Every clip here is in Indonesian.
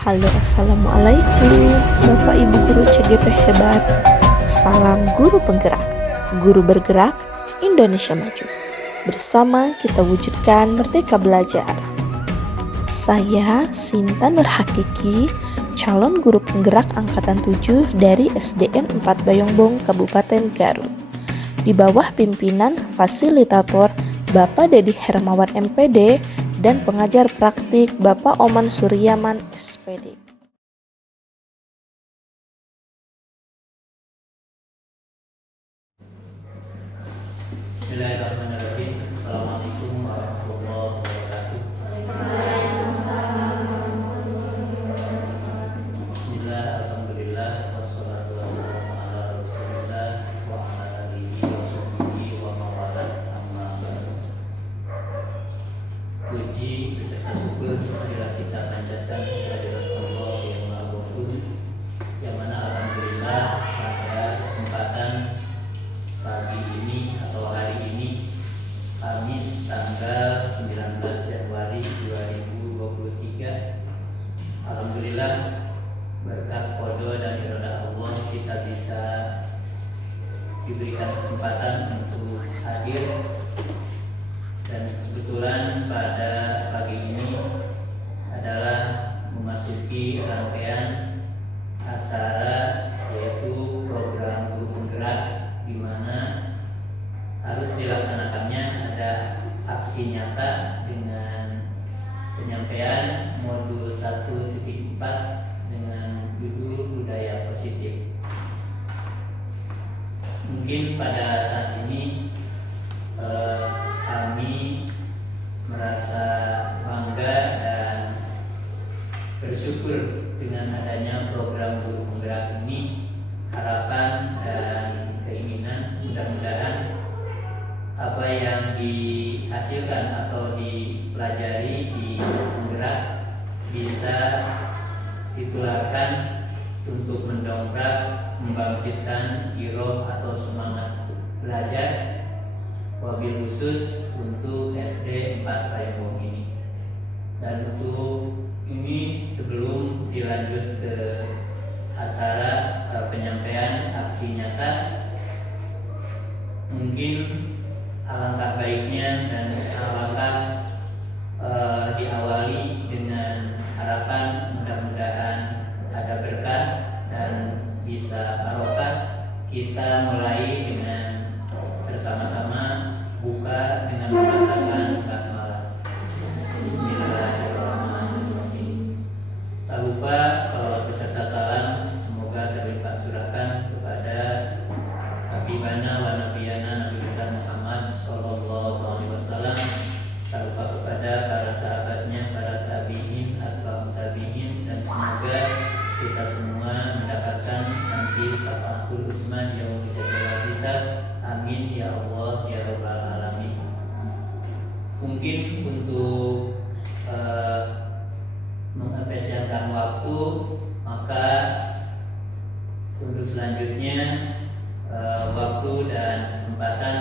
Halo, assalamualaikum Bapak Ibu guru CGP hebat. Salam guru penggerak, guru bergerak, Indonesia maju. Bersama kita wujudkan merdeka belajar. Saya Sinta Nur Hakiki, calon guru penggerak angkatan 7 dari SDN 4 Bayongbong, Kabupaten Garut. Di bawah pimpinan fasilitator Bapak Dedi Hermawan MPD dan pengajar praktik Bapak Oman Suryaman SPD. Bismillahirrahmanirrahim. Assalamualaikum warahmatullahi wabarakatuh. Bismillah, alhamdulillah, wassalatu wassalamu ala rasulillah wa ala alihi wa sahbihi wa mawalah, amma ba'du. Puji beserta syukur marilah kita panjatkan kehadirat Allah yang Maha Pengampun, yang mana alhamdulillah pada kesempatan pagi ini atau hari ini, Kamis tanggal 19 Januari 2023, alhamdulillah berkat qada dan iradah Allah kita bisa diberikan kesempatan untuk hadir. Dan kebetulan pada pagi ini adalah memasuki rangkaian acara, yaitu program guru penggerak, di mana harus dilaksanakannya ada aksi nyata dengan penyampaian modul 1.4 dengan judul budaya positif. Mungkin pada saat ini kami merasa bangga dan bersyukur dengan adanya program guru penggerak ini. Harapan dan keinginan mudah-mudahan apa yang dihasilkan atau dipelajari di penggerak bisa ditularkan untuk mendongkrak, membangkitkan giroh atau semangat belajar, wabil khusus untuk SD 4 Bayongbong ini. Dan untuk ini, sebelum dilanjut ke acara penyampaian aksi nyata, mungkin alangkah baiknya dan alangkah diawali dengan harapan mudah-mudahan ada berkah dan bisa barokah. Kita mulai dengan bersama-sama buka dengan membacakan basmalah. Bismillahirrahmanirrahim. Tak lupa salawat beserta salam semoga terlimpah curahkan kepada Habibana wa Nabiyana Nabi besar Muhammad sallallahu alaihi wasallam. Tak lupa kepada para sahabatnya, para tabi'in, atba'ut tabi'in, dan semoga kita semua mendapatkan nanti syafaatul uzma yaumul jazal hisab. Amin ya Allah ya rabbal alamin. Mungkin untuk mengefisienkan waktu, maka untuk selanjutnya waktu dan kesempatan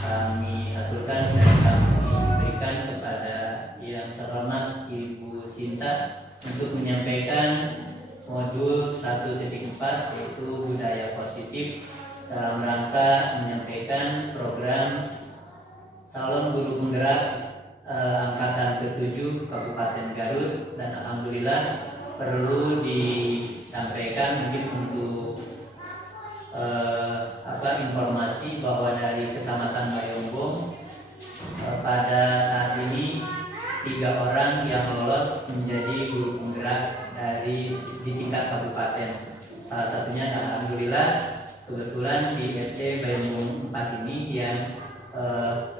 kami aturkan dan kami berikan kepada yang terhormat Ibu Sinta untuk menyampaikan modul 1.4, yaitu budaya positif, dalam rangka menyampaikan program calon guru penggerak angkatan ke-7 Kabupaten Garut. Dan alhamdulillah perlu disampaikan mungkin untuk informasi bahwa dari Kecamatan Bayongbong pada saat ini 3 orang yang lolos menjadi guru penggerak di tingkat kabupaten. Salah satunya alhamdulillah kebetulan di SD Bayongbong 4 ini yang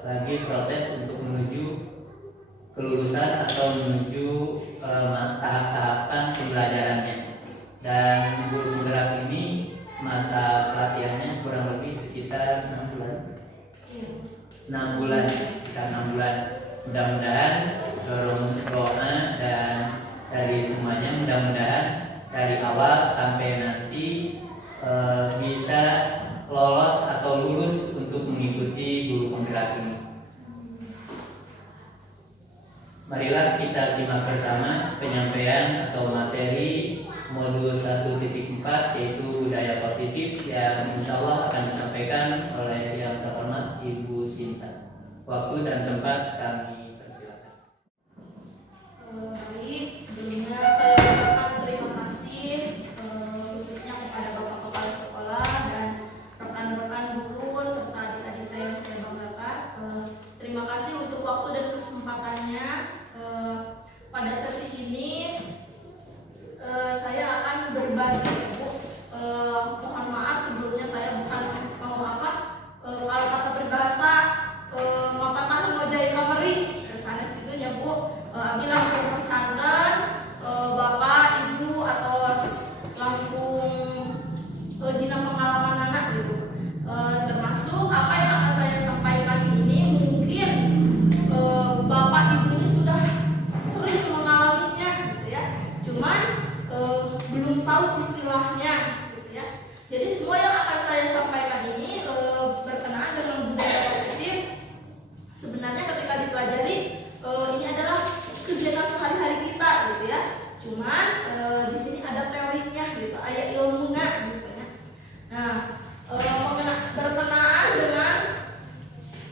lagi proses untuk menuju kelulusan atau menuju tahap-tahapan pembelajarannya. Dan guru penggerak ini masa pelatihannya kurang lebih sekitar 6 bulan. 6 bulan, sekitar 6 bulan. Mudah-mudahan dorong doa dan dari semuanya, mudah-mudahan dari awal sampai nanti bisa lolos atau lulus untuk mengikuti guru penggerak ini. Marilah kita simak bersama penyampaian atau 4, yaitu budaya positif yang insya Allah akan disampaikan oleh yang terhormat Ibu Sinta. Waktu dan tempat kami persilakan. Baik, sebelumnya saya ucapkan terima kasih khususnya kepada Bapak Kepala Sekolah dan rekan-rekan guru serta adik-adik saya yang saya banggakan. Terima kasih untuk waktu dan kesempatannya. Pada sesi ini saya akan berbagi, Bu. Mohon maaf sebelumnya saya bukan mau kalau kata berbahasa mau katakan mau jadi kameri sana situnya, Bu. Bilang percantan Bapak Ibu atau langsung dina pengalaman anak gitu. Termasuk apa yang akan saya sampaikan ini mungkin Bapak Ibu ini sudah sering mengalaminya gitu ya. Cuman belum tahu istilahnya gitu ya. Jadi semua yang akan saya sampaikan ini berkenaan dengan budaya positif. Sebenarnya ketika dipelajari ini adalah kegiatan sehari-hari kita gitu ya. Cuman di sini ada teorinya gitu, ada ilmunya gitu ya. Nah, berkenaan dengan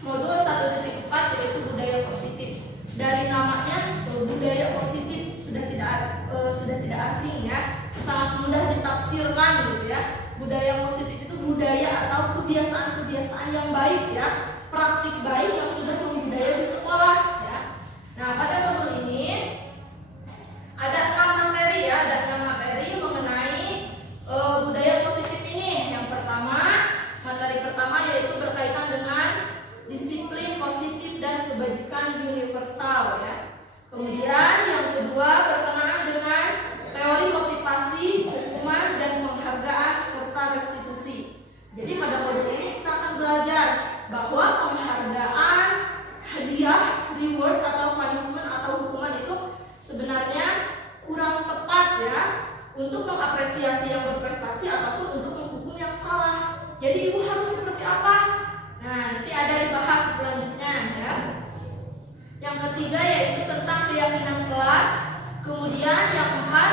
modul 1.4 yaitu budaya positif. Dari namanya budaya positif sudah tidak asing ya, sangat mudah ditafsirkan gitu ya. Budaya positif itu budaya atau kebiasaan-kebiasaan yang baik ya, praktik baik yang sudah membudaya di sekolah ya. Nah, pada modul ini ada 6 materi ya, ada 6 materi mengenai budaya positif ini. Yang pertama, materi pertama yaitu berkaitan dengan disiplin positif dan kebajikan universal ya. Kemudian yang kedua berkenaan dengan teori motivasi, hukuman dan penghargaan serta restitusi. Jadi pada modul ini kita akan belajar bahwa penghargaan, hadiah, reward atau punishment atau hukuman itu sebenarnya kurang tepat ya untuk mengapresiasi yang berprestasi ataupun untuk menghukum yang salah. Jadi ibu harus seperti apa? Nah, nanti ada dibahas selanjutnya ya. Yang ketiga yaitu tentang keyakinan kelas. Kemudian yang keempat,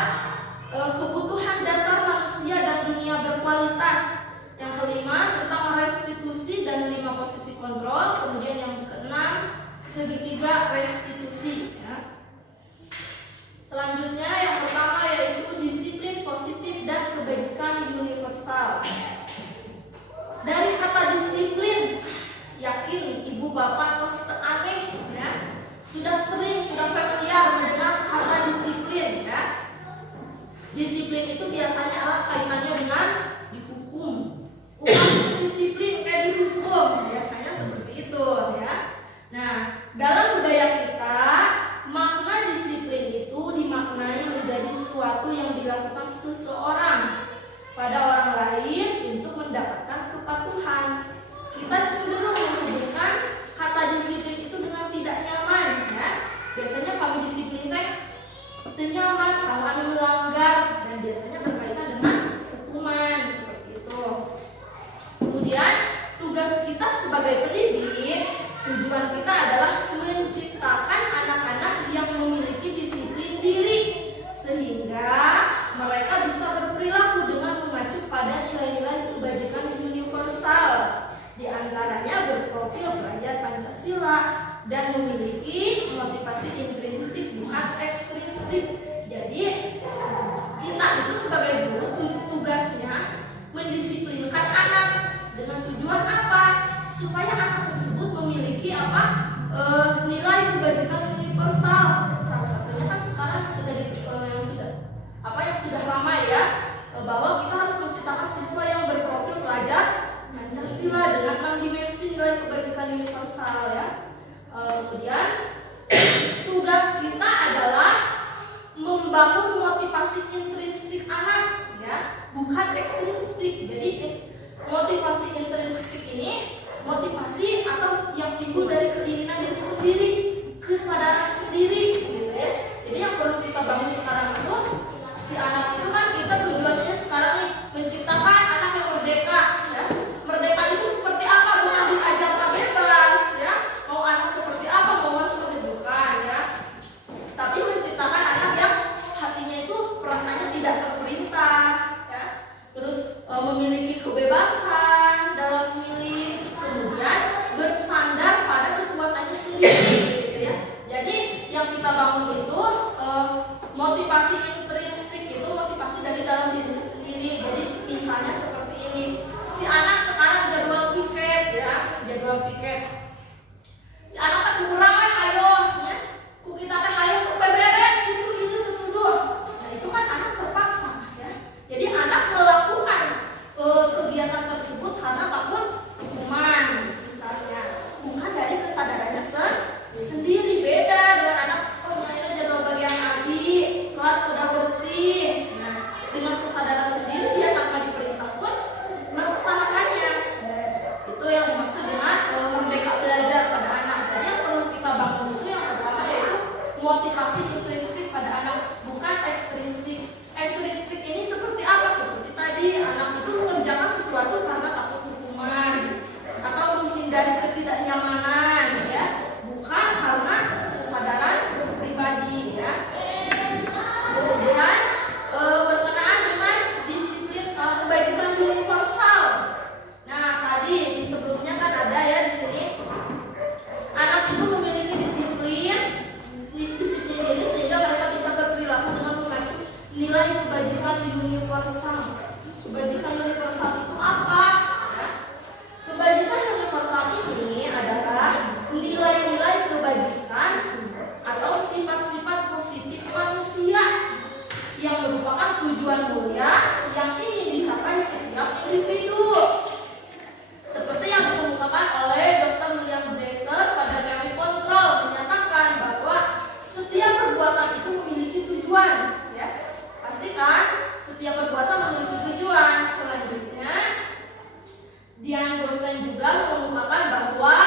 kebutuhan dasar manusia dan dunia berkualitas. Yang kelima tentang restitusi dan 5 posisi kontrol. Kemudian yang keenam segitiga restitusi ya. Selanjutnya yang pertama yaitu disiplin positif dan kebajikan universal. Dari kata disiplin, yakin ibu bapak tos aneh ya, sudah familiar mendengar kata disiplin ya. Disiplin itu biasanya erat kaitannya dengan dihukum. Itu disiplin kayak dihukum, biasanya seperti itu ya. Nah, dalam budaya kita makna disiplin itu dimaknai menjadi sesuatu yang dilakukan seseorang pada orang lain untuk mendapatkan kepatuhan. Kita cenderung menghubungkan kata disiplin itu dengan tidak nyaman ya. Biasanya kami disiplin tidak nyaman kalau kami melanggar dan biasanya berkaitan dengan hukuman seperti itu. Kemudian tugas kita sebagai pendidik, tujuan kita adalah menciptakan anak-anak yang memiliki disiplin diri sehingga mereka bisa berperilaku dengan mengacu pada nilai-nilai kebajikan universal, di antaranya berprofil pelajar Pancasila dan memiliki motivasi intrinsik bukan ekstrinsik. Jadi kita itu sebagai guru tugasnya mendisiplinkan anak dengan tujuan apa? Supaya anak tersebut memiliki nilai kebajikan universal. Salah satunya kan sekarang yang sudah ramai ya, bahwa kita harus menciptakan siswa yang berprofil pelajar Pancasila dengan 6 dimensi nilai kebajikan universal ya. Kemudian tugas kita adalah membangun motivasi intrinsik anak ya, bukan ekstrinsik. Jadi motivasi intrinsik ini motivasi atau yang timbul dari keinginan diri sendiri, kesadaran sendiri gitu ya. Jadi yang perlu kita bangun sekarang itu si anak itu kan kita tujuannya sekarang nih menciptakan anak yang merdeka ya. Merdeka itu seperti apa? Bukan diajarkan bebas ya. Mau anak seperti apa? Mau masuk bukan ya. Tapi menciptakan anak yang hati yang merupakan tujuan mulia yang ingin dicapai setiap individu. Seperti yang dikemukakan oleh Dr. William Glasser pada teori kontrol, menyatakan bahwa setiap perbuatan itu memiliki tujuan, ya. Pastikan setiap perbuatan memiliki tujuan. Selanjutnya, Dian Gosen juga mengemukakan bahwa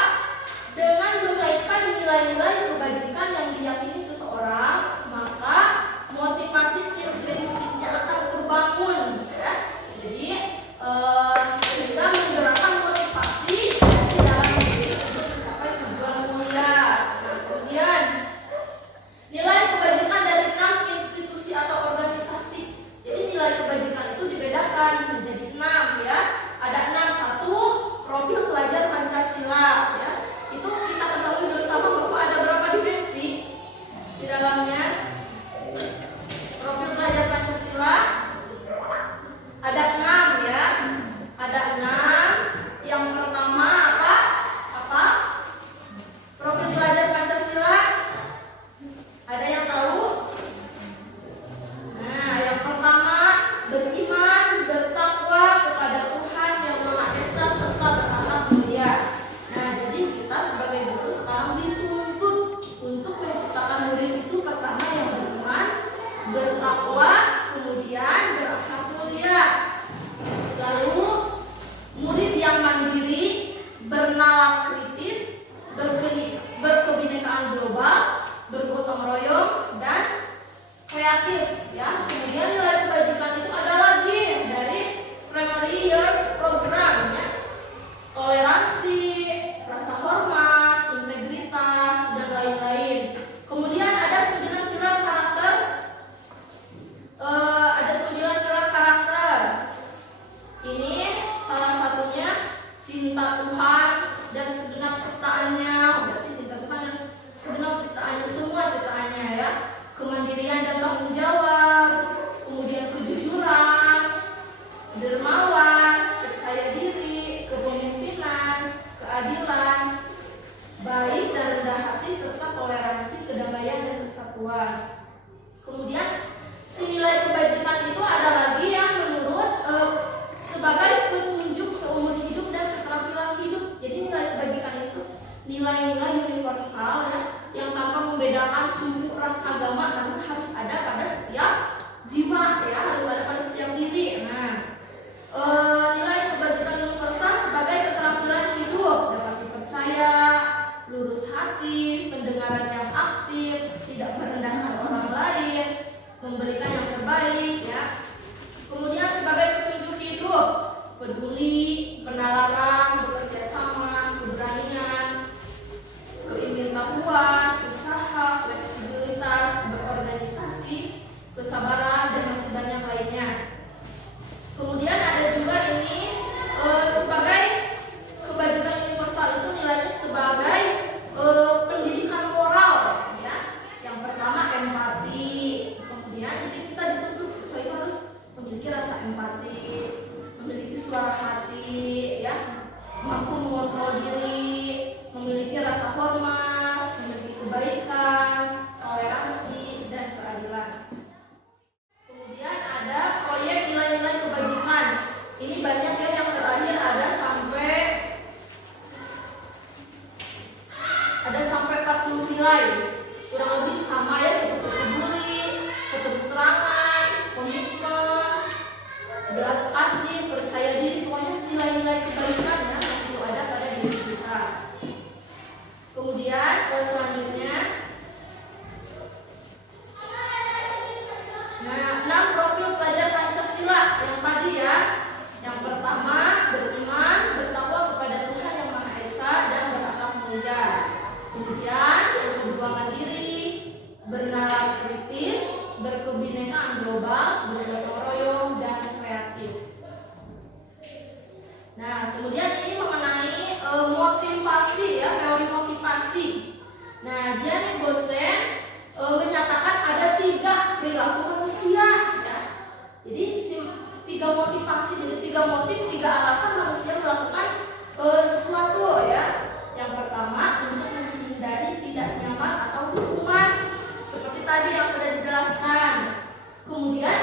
dengan mengaitkan nilai-nilai kebajikan yang diyakini seseorang, maka motivasi intrinsiknya akan terbangun, ya. Jadi sehingga menggerakkan motivasi di dalam diri untuk mencapai tujuan mulia. Nah, kemudian nilai kebajikan dari 6 institusi atau organisasi. Jadi nilai kebajikan itu dibedakan menjadi 6, ya. Ada 6. 1, profil pelajar Pancasila, ya. Itu kita ketahui bersama bahwa ada berapa dimensi di dalamnya. Profil pelajar Pancasila ada 6, ya. Ada 6. Yang pertama apa? Profil pelajar Pancasila. Ada yang tahu? Nah, yang pertama, beriman, bertakwa kepada Tuhan Yang Maha Esa serta berakhlak mulia. Nah, jadi kita sebagai guru sekarang dituntut untuk menciptakan murid itu pertama yang beriman, bertakwa, kemudian berakhlak mulia. Lalu murid yang mandiri, bernalar kritis, berkebinekaan global, bergotong royong, dan kreatif, ya. Kemudian nilai kebajikan itu ada lagi dari primary years program, ya. Toleransi, rasa hormat, integritas, dan lain-lain. Kemudian ada 9 pilar karakter. Ini salah satunya cinta Tuhan dan segenap ciptaannya. Berarti cinta Tuhan dan segenap ciptaannya, semua ciptaannya, ya. Kemandirian dan tanggung jawab, kemudian kejujuran, dermawan, percaya diri, kepemimpinan, keadilan, baik dan rendah hati, serta toleransi, kedamaian, dan kesatuan. Kemudian si nilai kebajikan itu ada lagi yang menurut sebagai petunjuk seumur hidup dan keterampilan hidup. Jadi nilai kebajikan itu nilai-nilai universal, ya, yang tanpa membedakan suku, ras, agama, namun harus ada pada setiap jiwa, ya, harus ada pada setiap diri. Nah, nilai kebajikan universal sebagai keterampilan hidup dapat dipercaya, lurus hati, pendengaran yang aktif, tidak merendahkan orang lain, memberikan yang terbaik, ya. Kemudian sebagai petunjuk hidup, peduli, penalaran, bekerja sama, keberanian, keingintahuan, usaha, fleksibilitas, berorganisasi, kesabaran, dan masih banyak lainnya. Kemudian ada juga ini sebagai kebajikan universal itu nilainya sebagai pendidikan moral, ya. Yang pertama empati. Kemudian jadi kita dituntut siswa itu harus memiliki rasa empati, memiliki suara hati, ya, mampu mengontrol diri, memiliki rasa hormat, memiliki kebaikan, toleransi, dan keadilan. Kemudian ada proyek nilai-nilai kebajikan. Ini banyak, ya, yang terakhir ada sampai 40 nilai. Kurang lebih sama, ya, seperti peduli, keterus-terangan, komitmen, belas kasih, percaya diri, pokoknya nilai-nilai kebaikan, ya, yang perlu ada pada diri kita. Kemudian selanjutnya, nah, 6 profil pelajar Pancasila yang tadi, ya. Yang pertama, beriman, bertakwa kepada Tuhan Yang Maha Esa, dan berakhlak mulia. Kemudian yang kedua, mandiri, bernalar kritis, berkebinekaan global, bergotong royong, dan kreatif. Nah, kemudian ini mengenai motivasi, ya, teori motivasi. Nah, Dian Gosen menyatakan ada 3 perilaku manusia, ya. Jadi 3 motivasi, jadi 3 motif, 3 alasan manusia melakukan sesuatu, ya. Yang pertama, untuk menghindari tidak nyaman atau hukuman, seperti tadi yang sudah dijelaskan. Kemudian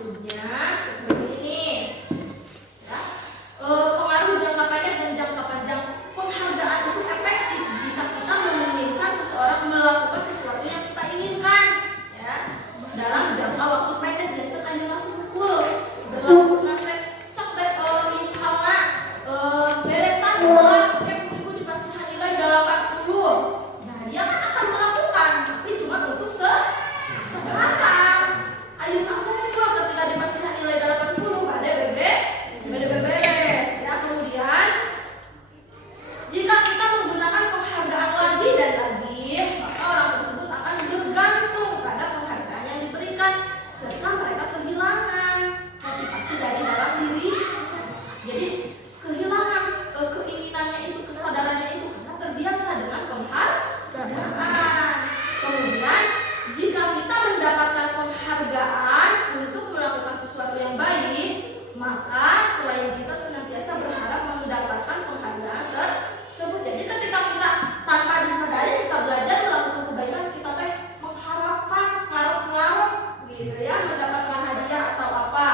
Maksudnya seperti ini. Ya. Pengaruh jangka pendek dan jangka panjang. Penghargaan itu efektif jika kita menginginkan seseorang melakukan sesuatu yang kita inginkan, ya, dalam jangka waktu pendek dan pertanyaan pukul berlaku nanti misalnya beresan kelas ibu dikasih nilai 80. Nah, dia kan akan melakukan, tapi cuma untuk sekarang. Ayo kamu juga ketika dikasih nilai 80 ada beres. Ya, kemudian jika kita menggunakan penghargaan lagi dan lagi, maka orang tersebut akan bergantung pada penghargaan yang diberikan serta mereka kehilangan motivasi dari dalam diri. Jadi kehilangan keinginannya itu, kesadarannya itu karena terbiasa dengan penghargaan. Kemudian jika kita mendapatkan penghargaan untuk melakukan sesuatu yang baik, maka selain kita senantiasa berharap mendapatkan penghargaan tersebut. Jadi ketika kita tanpa disadari kita belajar melakukan kebaikan, kita mengharapkan ngarep-ngarep gitu ya, mendapatkan hadiah atau apa.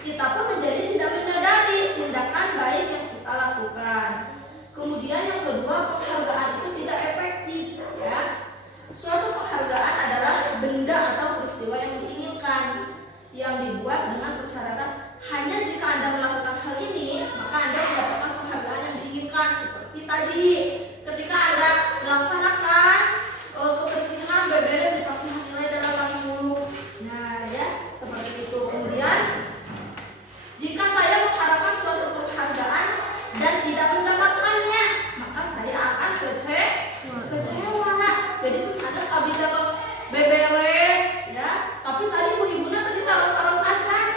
Kita pun menjadi tidak menyadari tindakan baik yang kita lakukan. Kemudian yang kedua, penghargaan itu tidak efektif, ya. Suatu penghargaan adalah benda atau peristiwa yang diinginkan, yang dibuat dengan persyaratan hanya jika Anda melakukan hal ini, maka Anda mendapatkan penghargaan yang diinginkan. Seperti tadi, ketika Anda melaksanakan kebersihan, beberes, dikasih nilai 80. Nah, ya, seperti itu. Kemudian, jika saya mengharapkan suatu penghargaan dan tidak mendapatkannya, maka saya akan kecewa. Jadi Anda stabilitas beberes, ya. Tapi tadi ibunya tadi taruh aja.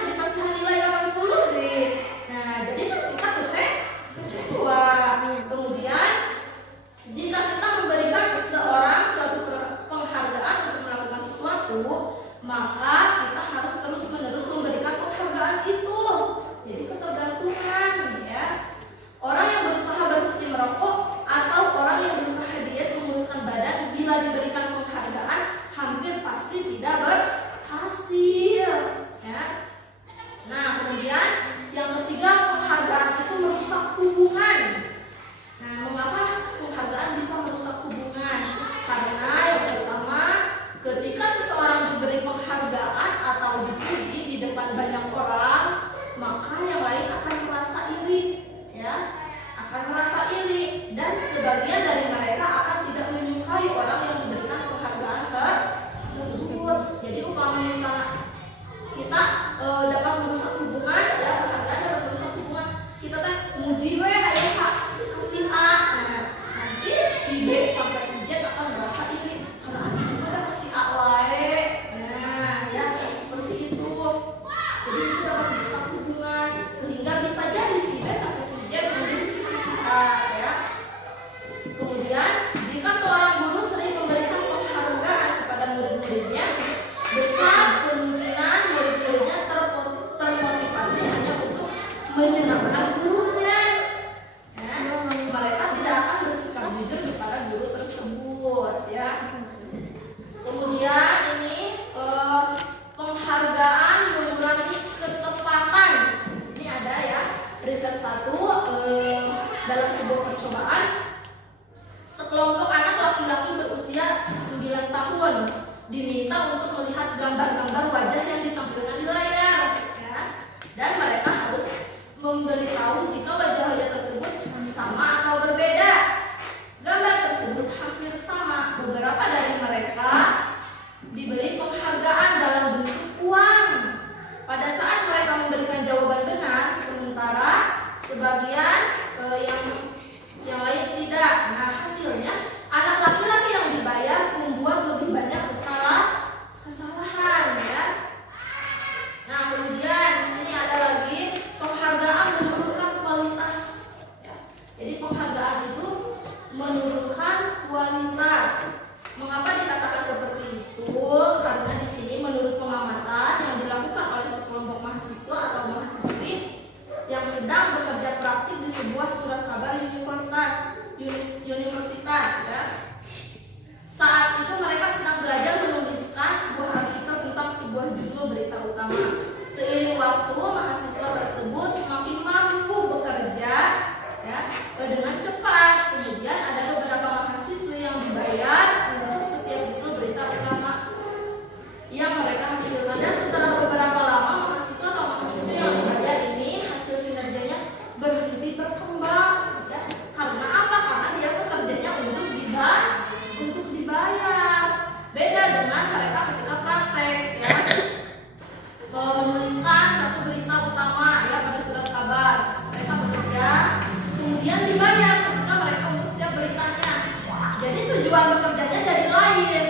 tujuan bekerjanya jadi lain,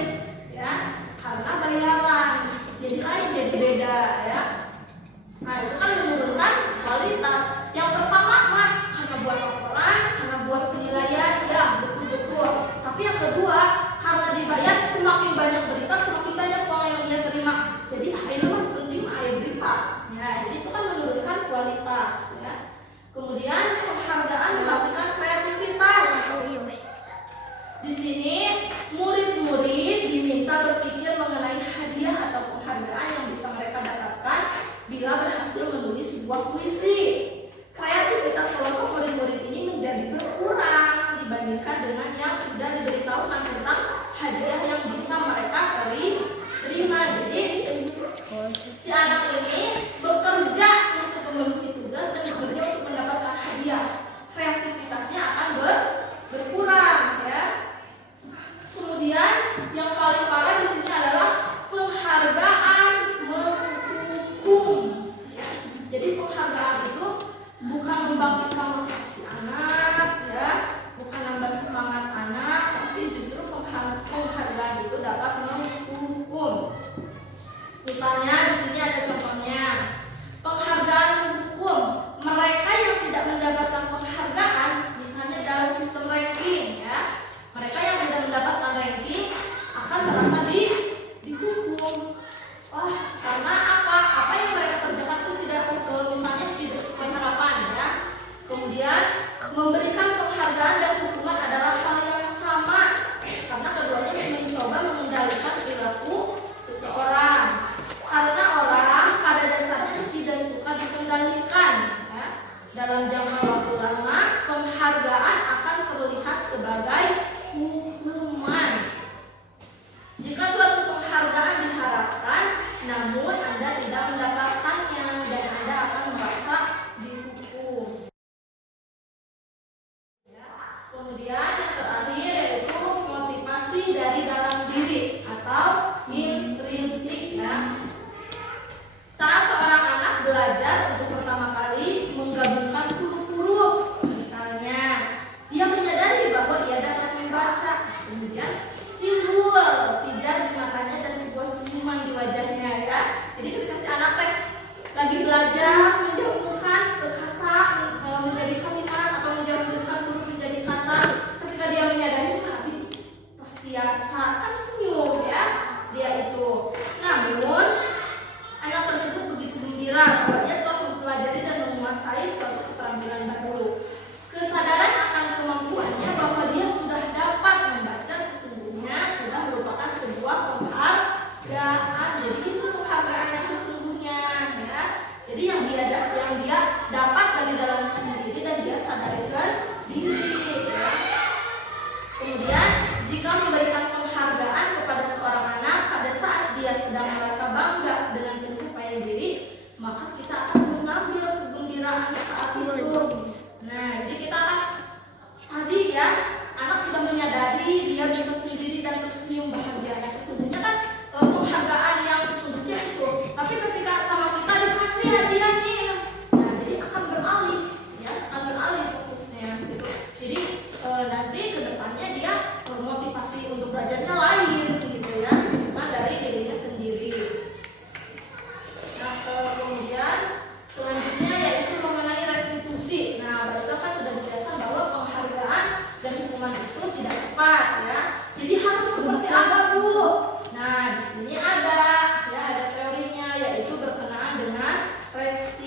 ya, karena bayaran jadi lain, jadi beda, ya. Nah itu kan menurunkan kualitas. Yang pertama mah karena buat laporan, karena buat penilaian, ya betul-betul. Tapi yang kedua karena dibayar semakin banyak berita, semakin banyak uang yang dia terima. Jadi akhirnya penting air berita. Ya, jadi itu kan menurunkan kualitas, ya. Kemudian penghargaan melakukan kreativitas. Di sini murid-murid diminta berpikir mengenai hadiah atau penghargaan yang bisa mereka dapatkan bila berhasil menulis sebuah puisi. Kreativitas kelompok murid-murid ini menjadi berkurang dibandingkan dengan yang sudah diberitahukan tentang hadiah yang bisa mereka terima. Jadi si anak ini bekerja untuk memenuhi tugas dan bekerja untuk mendapatkan hadiah. Kreativitasnya akan berkurang, ya. Kemudian yang paling parah di sini adalah penghargaan menghukum, ya. Jadi penghargaan itu bukan membangkitkan motivasi anak, ya, bukan nambah semangat anak, tapi justru penghargaan itu dapat menghukum. Misalnya di sini ada contohnya. Penghargaan menghukum mereka yang tidak mendapatkan penghargaan, misalnya dalam sistem ranking, ya. Mereka yang tidak mendapatkan ranking akan merasa dihukum. Wah, karena apa? Apa yang mereka kerjakan itu tidak misalnya tidak sesuai harapan, ya. Kemudian memberikan penghargaan dan hukuman adalah hal yang sama, karena keduanya mencoba mengendalikan perilaku seseorang. Karena orang pada dasarnya tidak suka dikendalikan, ya. Dalam jangka waktu lama, penghargaan akan terlihat sebagai hukuman. Jika suatu penghargaan diharapkan, namun Anda tidak mendapatkannya dan Anda akan merasa dihukum. Ya. Kemudian yang terakhir yaitu motivasi dari dalam diri atau intrinsik, ya. Saat seorang anak belajar untuk pertama kali menggabungkan huruf-huruf, misalnya, dia menyadari bahwa ia dapat membaca. Kemudian timbul pijar di matanya dan sebuah senyuman di wajahnya, ya. Jadi ketika si anak lagi belajar menggabungkan kata menjadi kalimat atau menggabungkan huruf menjadi kata, ketika dia menyadari tadi terus biasa kan senyum, ya, dia itu. Namun anak tersebut begitu gembira bahwa ia telah mempelajari dan menguasai suatu keterampilan baru. Kesadaran akan kemampuannya bahwa dia sudah dapat membaca sesungguhnya sudah merupakan sebuah penghargaan. Jadi itu penghargaan yang sesungguhnya, ya. Jadi yang dia dapat dari dalamnya sendiri dan dia sadari sendiri, ya. Kemudian jika memberikan penghargaan kepada seorang anak pada saat dia sedang merasa bangga dengan pencapaian diri, maka kita akan mengambil kegembiraan saat itu. Nah, jadi kita akan tadi, ya, anak sudah menyadari dia bisa sendiri dan tersenyum bahagia. Sesungguhnya kan penghargaan yang sesungguhnya itu. Tapi ketika sama kita dikasih hadiah nih, nah jadi akan beralih, ya, akan beralih fokusnya, gitu. Jadi nanti kedepannya dia motivasi untuk belajarnya lain, gitu, ya, bukan dari dirinya sendiri. Nah, kemudian selanjutnya yaitu mengenai restitusi. Nah, berdasarkan sudah dijelaskan bahwa penghargaan dan hukuman itu tidak tepat, ya. Jadi harus seperti apa, Bu? Nah, di sini ada, ya, ada teorinya yaitu berkenaan dengan restitusi.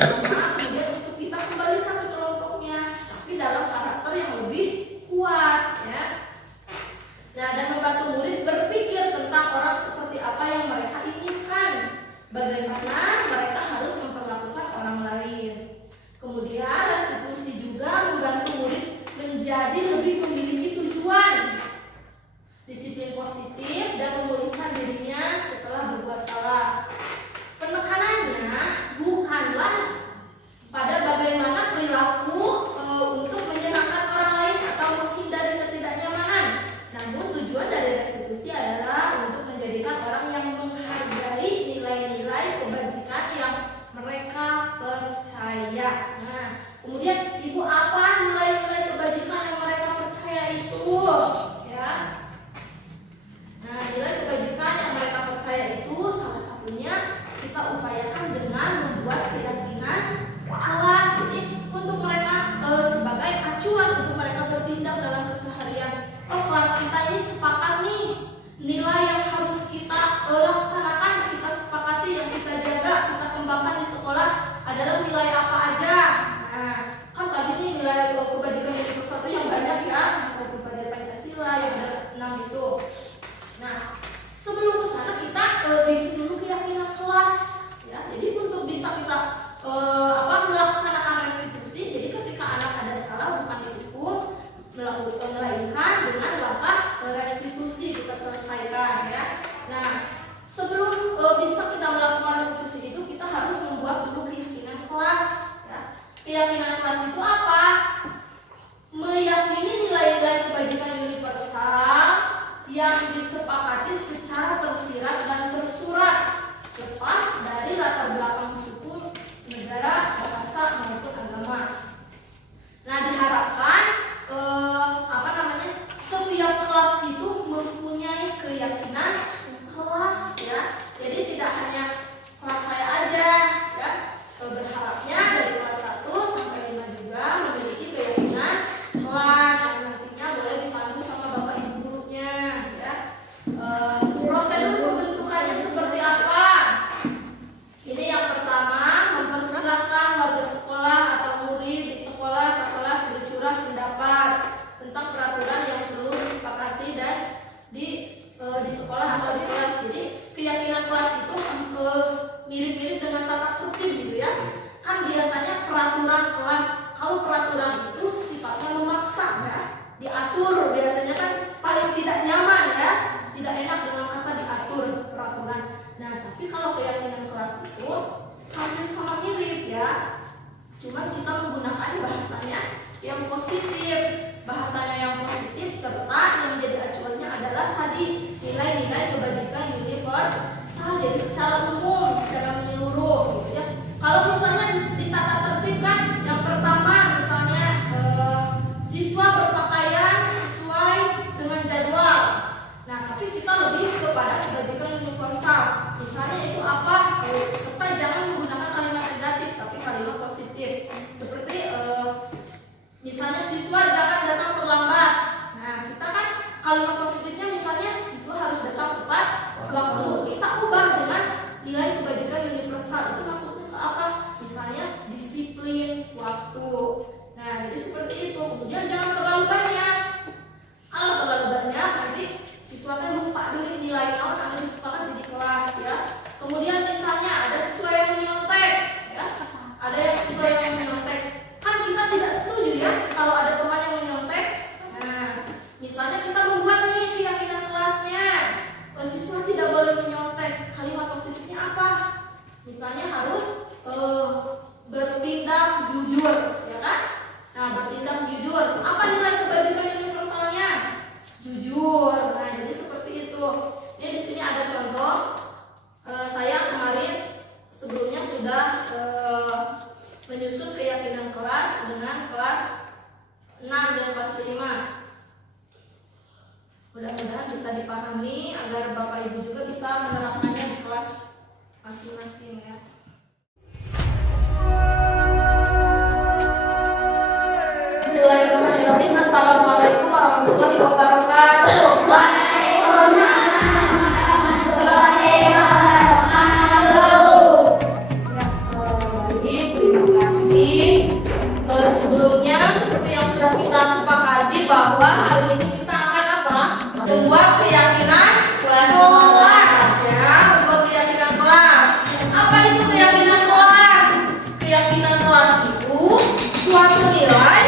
bersama, kemudian untuk kita kembalikan ke kelompoknya, tapi dalam karakter yang lebih kuat ya. Nah, dan membantu murid berpikir tentang orang seperti apa yang mereka inginkan, bagaimana mereka harus memperlakukan orang lain. Kemudian restitusi juga membantu murid menjadi lebih memiliki tujuan, disiplin positif, dan memulihkan dirinya setelah berbuat salah. Penekanannya bukanlah pada bagaimana perilaku untuk menyenangkan orang lain atau menghindari ketidaknyamanan, namun tujuan dari restitusi adalah untuk menjadikan orang yang menghargai nilai-nilai kebajikan yang mereka percaya. Nah, kemudian ibu, apa nilai-nilai kebajikan yang mereka percaya itu? Ya. Nah, nilai kebajikan yang mereka percaya itu salah satunya kita upayakan dengan membuat keyakinan kelas. Jadi untuk mereka sebagai acuan untuk mereka bertindak dalam keseharian. Oh, kelas kita ini sepakat nih nilai yang harus kita laksanakan, kita sepakati, yang kita jaga, kita kembangkan di sekolah adalah nilai apa aja. Nah, kan tadi nih nilai kebajikan yang persatu yang banyak ya, dari Pancasila yang ada 6 itu. Nah, sebelum ke sana kita bikin dulu keyakinan kelas ya. Jadi untuk bisa kita melaksanakan restitusi, jadi ketika anak ada salah bukan dihukum, melainkan dengan langkah restitusi kita selesaikan ya. Nah, sebelum bisa kita melakukan restitusi itu, kita harus membuat dulu keyakinan kelas ya. Keyakinan kelas itu apa? Meyakini nilai-nilai kebajikan universal yang disepakati secara tersirat dan tersurat, lepas dari latar belakang suku, negara, bahasa maupun agama. Nah, diharapkan setiap kelas itu mempunyai keyakinan kelas ya. Jadi tidak hanya kelas saya aja ya. Berharapnya dari kelas 1 sampai 5 juga memiliki keyakinan kelas yang nantinya boleh dipandu sama bapak ibu gurunya ya. Prosedur pembentukannya seperti apa? Ini yang pertama, mempersilahkan warga sekolah atau murid di sekolah atau kelas bercurah pendapat tentang peraturan yang perlu disepakati dan di sekolah atau di kelas. Jadi keyakinan kelas itu mirip-mirip dengan tata tertib gitu ya. Kan biasanya peraturan kelas, kalau peraturan itu sifatnya memaksa ya, diatur, biasanya kan paling tidak nyaman ya, tidak enak dengan kata diatur peraturan. Nah, tapi kalau keyakinan kelas itu hampir sama mirip ya, cuma kita menggunakan bahasanya yang positif, serta yang menjadi acuannya adalah tadi nilai-nilai kebajikan universal. Jadi secara umum, secara menyeluruh gitu ya. Kalau misalnya di tata tertib kan, yang pertama misalnya siswa berpakaian sesuai dengan jadwal. Nah, tapi kita lebih kepada kebajikan universal. Misalnya itu apa? Serta jangan menggunakan kalimat negatif, tapi kalimat positif. Seperti misalnya siswa jangan datang terlambat. Nah, kita kan kalimat positifnya misalnya siswa harus datang tepat waktu. Kita ubah dengan nilai kebajikan universal. Itu maksudnya ke apa? Misalnya disiplin waktu. Nah, jadi seperti itu. Kemudian jangan terlalu banyak. Kalau terlalu banyak nanti siswanya lupa dulu nilai yang disepakati di kelas ya. Kemudian misalnya ada siswa yang menyontek ya. Ada siswa yang menyontek. Kan kita tidak setuju ya kalau ada teman yang menyontek. Nah, misalnya kita membuat nih keyakinan kelasnya, siswa tidak boleh menyontek. Kalimat positifnya apa? Misalnya harus bertindak jujur, ya kan? Nah, bertindak jujur. Apa nilai kebajikan universalnya? Jujur. Nah, jadi seperti itu. Ini di sini ada contoh. Saya kemarin sebelumnya sudah menyusun keyakinan kelas dengan kelas 6 dan kelas 5. Mudah-mudahan bisa dipahami agar Bapak Ibu juga bisa menerapkannya di kelas masing-masing ya. Bismillahirrahmanirrahim. Assalamualaikum warahmatullahi wabarakatuh. Waalaikumsalam warahmatullahi wabarakatuh. Sebelumnya seperti yang sudah kita sepakati bahwa hari ini kita akan apa? Membuat keyakinan kelas. Ya, membuat keyakinan kelas. Apa itu keyakinan kelas? Keyakinan kelas itu suatu nilai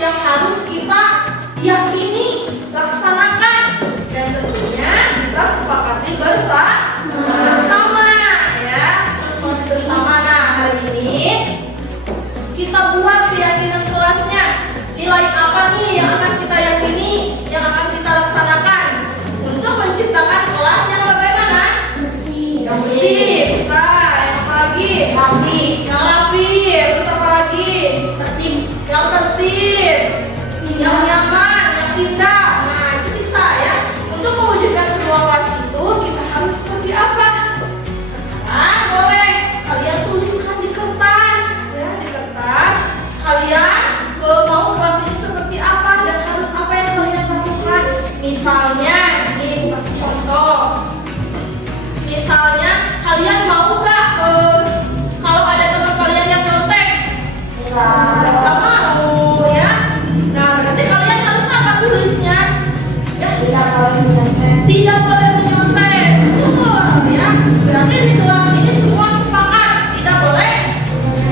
yang harus kita yakini, laksanakan, dan tentunya kita sepakati bersama ya, kita sepakati bersama. Nah, hari ini kita buat keyakinan kelasnya. Nilai apa nih yang akan kita yakini, yang akan kita laksanakan untuk menciptakan kelas yang bagaimana? Yang bersih, bisa. Yang apa lagi? Yang rapi. Terus apa lagi? Yang tertib. Yang nyaman, yang indah. Nah, itu bisa ya. Untuk mewujudkan sebuah kelas itu kita harus seperti apa? Sekarang boleh kalian tuliskan di kertas, ya, di kertas. Kalian mau kelas ini seperti apa dan harus apa yang kalian lakukan. Misalnya, ini kasih contoh. Misalnya, kalian mau nggak kalau ada teman kalian yang nyontek? Nggak mau ya. Nah, berarti kalian harus apa tulisnya? Ya, tidak boleh menyontek. Betul ya. Berarti di kelas ini semua sepakat tidak boleh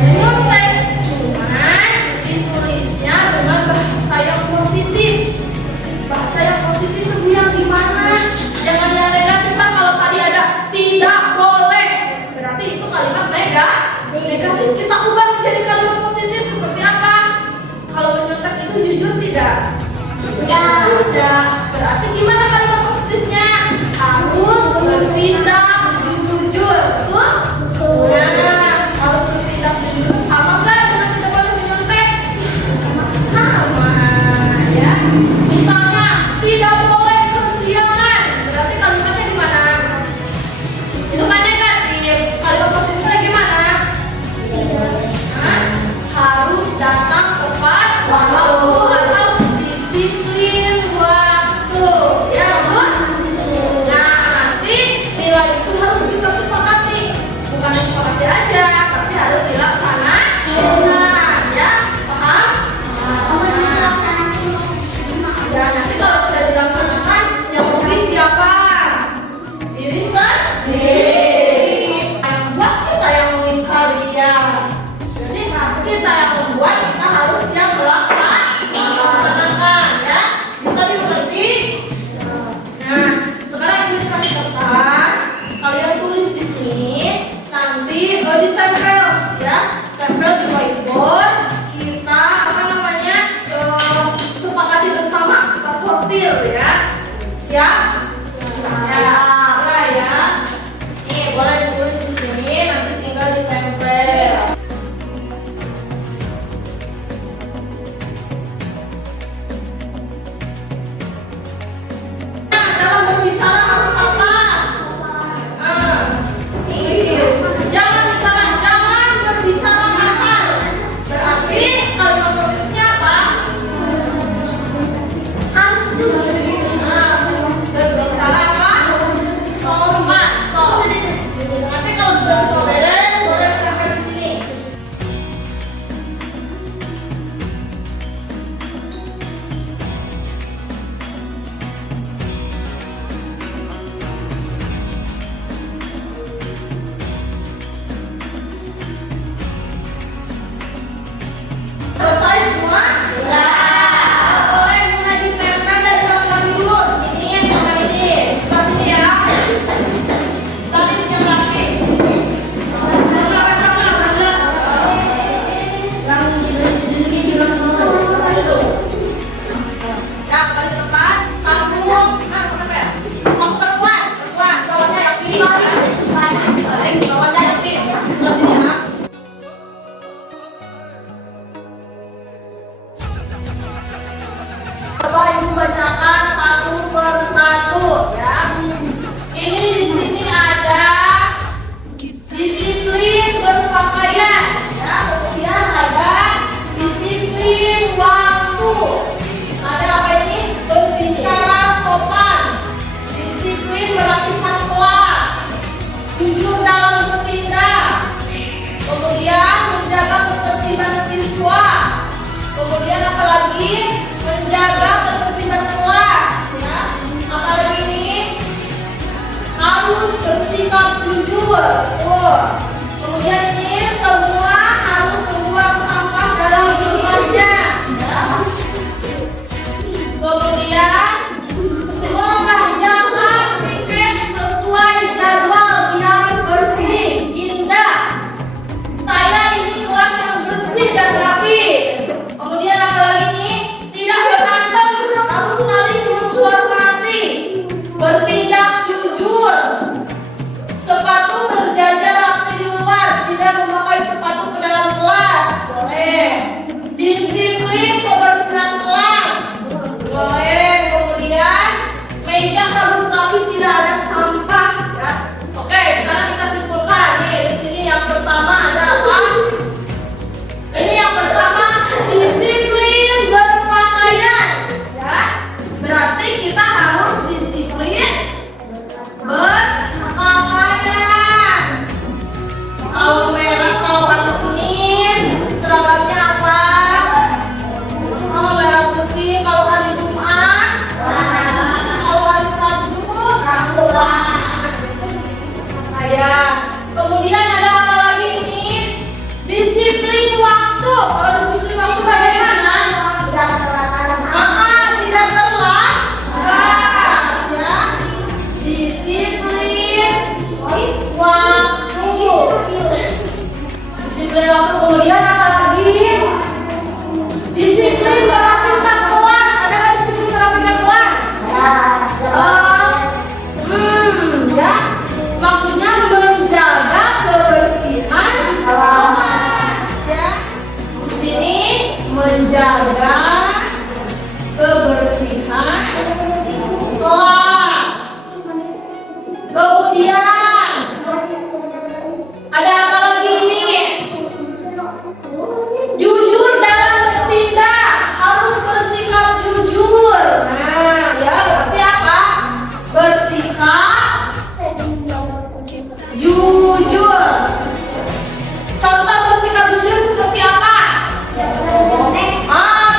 menyontek. Cuman ditulisnya dengan bahasa yang positif. Bahasa yang positif itu yang gimana? Jangan yang negatif kan. Kalau tadi ada tidak boleh, berarti itu kalimat negatif. Kita ubah menjadi kalimat positif seperti apa? Kalau menyontek itu jujur tidak? Tidak. Berarti gimana kalimat positifnya? Harus bertindak jujur. Betul? Nah, harus bertindak jujur. Sama kan dengan tidak boleh menyontek? Sama ya. Misalnya tidak boleh kesiangan. Berarti kalimatnya gimana? Itu kan negatif. Kalimat positifnya gimana? Harus datang tepat waktu atau disiplin waktu. Ya, betul. Nah, nanti nilai itu harus kita sepakati. Bukan sepakati aja, tapi harus dilaksanakan. Ya, paham? Ya, nanti kalau sudah dilaksanakan, yang rugi siapa? Diri sendiri. Yang buat kita yang menginkarya. Jadi kita yang membuat, kita harus yang melaksanakan ya. Bisa dimengerti? Nah, sekarang ini dikasih kertas, kalian tulis di sini, nanti ditempel ya, tempel di whiteboard. Kita apa namanya sepakati bersama, kita sortir ya. Siap? Ya, boleh ya. Nih boleh ditulis di sini, nanti tinggal ditempel. Dalam berbicara harus apa? Jangan berbicara kasar. Berarti kalimat positifnya apa? Harus Tuh. Kemudian ini semua harus membuang sampah dalam tempatnya. Kemudian mengerjakan piket sesuai jadwal biar bersih, indah. Saya ini kelas yang bersih dan rapi. Kemudian apa lagi nih? Tidak berantem, harus saling menghormati. Bertindak jujur. Sepatu berjajar rapi di luar, tidak memakai sepatu ke dalam kelas. Boleh. Disiplin kebersihan kelas. Boleh. Kemudian meja harus rapi, tidak ada sampah. Ya. Oke, sekarang kita simpulkan nih. Di sini yang pertama adalah disiplin berpakaian. Ya. Berarti kita harus disiplin berpakaian. Kalau hari Senin seragamnya apa? Oh, merah putih. Kalau hari Jumat, kalau hari Sabtu, kemudian ada apa lagi ini? Disiplin waktu. Kalau disiplin waktu bagaimana? Tidak telat. Ya. Disiplin waktu. Disiplin waktu. Kemudian apa lagi? Disiplin merapikan kelas. Ada nggak disiplin merapikan kelas? Ya. Maksudnya menjaga kebersihan kelas. Ya. Di sini menjaga kebersihan kelas. Kemudian ada apa lagi ini? Jujur dalam bertindak, harus bersikap jujur. Nah, ya berarti apa? Bersikap jujur. Contoh bersikap jujur seperti apa?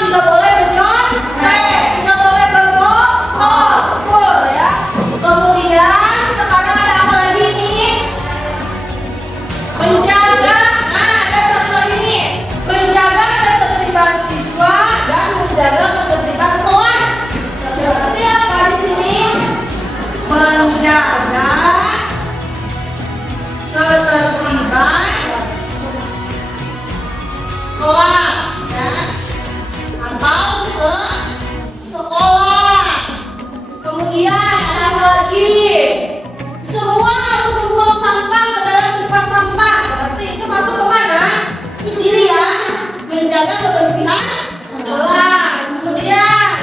Tidak boleh menyontek, tidak boleh berbohong, ya. Kemudian sekarang ada apa lagi ini? Menjaga, ada satu lagi nih. Menjaga ketertiban siswa dan menjaga ketertiban kelas. Berarti apa di sini? Menjaga ketertiban kelas, ya. Atau sekolah. Kemudian ada apa lagi? Semua harus membuang sampah ke dalam tempat sampah. Berarti itu masuk ke mana? Di sini ya. Menjaga kebersihan kelas. Kemudian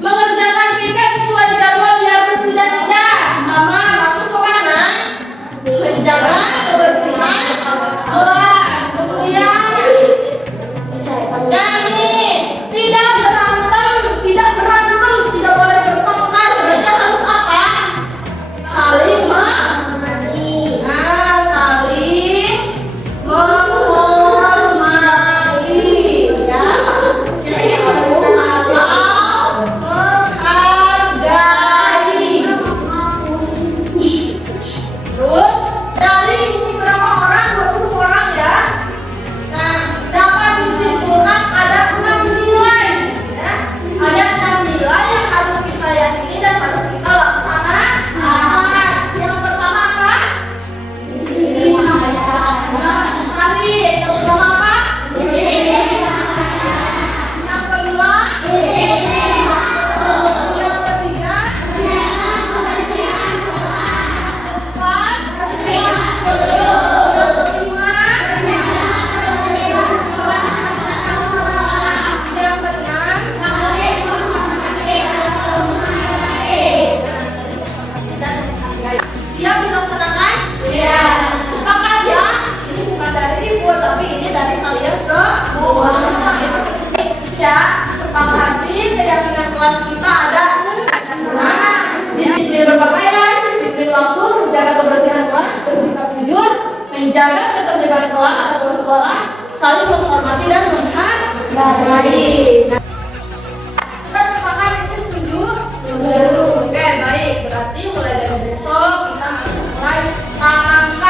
mengerjakan piket sesuai jadwal biar bersih dan indah. Sama masuk ke mana? Menjaga kebersihan kelas. Kemudian tidak berantem, tidak boleh bertengkar. Berarti harus apa? Saling saling menghormati, ya. Atau menghargai. Terus dari ini berapa orang? 20 orang, ya. Nah, dapat disimpulkan ada 6 nilai, ya. Ada 6 nilai yang harus kita yakini dan harus kita laksanakan. Yang pertama apa? Hari. Yang pertama apa? Yang kedua? Yang ketiga? Empat? Lima? Yang keenam? Siap dilaksanakan? Iya. Sepakat ya? Ini bukan dari ibu, tapi ini dari kalian semua. Ya, sepakati keyakinan kelas kita ada 6. Disiplin berpakaian, disiplin waktu, menjaga kebersihan kelas, bersikap jujur, menjaga ketertiban kelas atau sekolah, saling menghormati dan menghargai. Kita sepakat ini setuju? Oke, baik. Berarti mulai dari besok kita mulai tangan